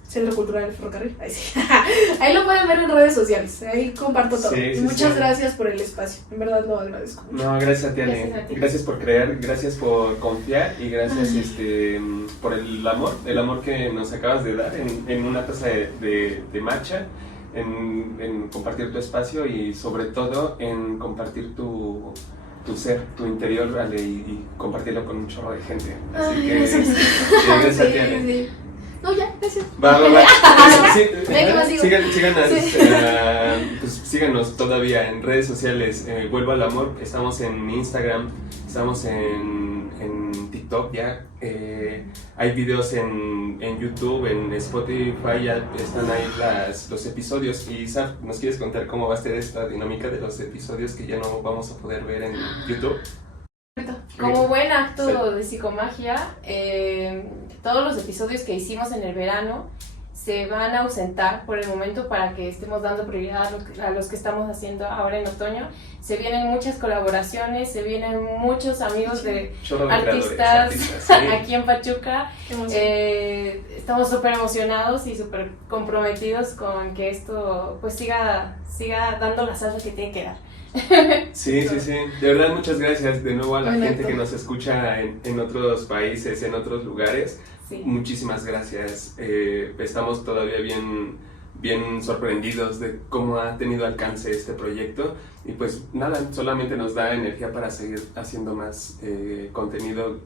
Centro Cultural del Ferrocarril. Ahí sí. Ahí lo pueden ver en redes sociales. Ahí comparto todo. Sí, sí, Muchas sí. gracias por el espacio. En verdad lo agradezco mucho. No, gracias a ti, Ale. Gracias a ti. Gracias por creer, gracias por confiar y gracias por el amor que nos acabas de dar en una taza de matcha, en compartir tu espacio y sobre todo en compartir tu ser, tu interior, Ale, y compartirlo con un chorro de gente. Así Ay, que gracias. gracias a ti, Ale. Sí. No, ya, gracias. Va. Sí, Ve que más sigo. Síganos todavía en redes sociales. Vuelvo al amor. Estamos en Instagram, estamos en TikTok ya. Hay videos en YouTube, en Spotify, ya están ahí los episodios. Y Saf, ¿nos quieres contar cómo va a ser esta dinámica de los episodios que ya no vamos a poder ver en YouTube? Como buen acto de psicomagia, todos los episodios que hicimos en el verano se van a ausentar por el momento para que estemos dando prioridad a los que estamos haciendo ahora en otoño. Se vienen muchas colaboraciones, se vienen muchos amigos de Chorro de artistas sí. aquí en Pachuca. Qué emoción. Estamos súper emocionados y súper comprometidos con que esto pues siga dando la salsa que tiene que dar. Sí. De verdad, muchas gracias de nuevo a la Buen gente acto. que nos escucha en otros países, en otros lugares. Sí. Muchísimas gracias. Estamos todavía bien sorprendidos de cómo ha tenido alcance este proyecto y pues nada, solamente nos da energía para seguir haciendo más contenido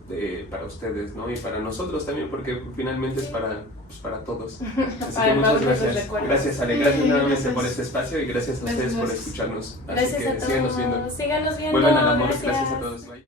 para ustedes, ¿no? Y para nosotros también, porque finalmente es para todos. Así Para que el muchas Pablo nos gracias. recuerda. Gracias, Ale. Gracias nuevamente Gracias. por este espacio y gracias a ustedes por Gracias. escucharnos. Así Gracias que a todos. síganos viendo. Síganos viendo. Vuelvan al amor. Gracias a todos. Bye.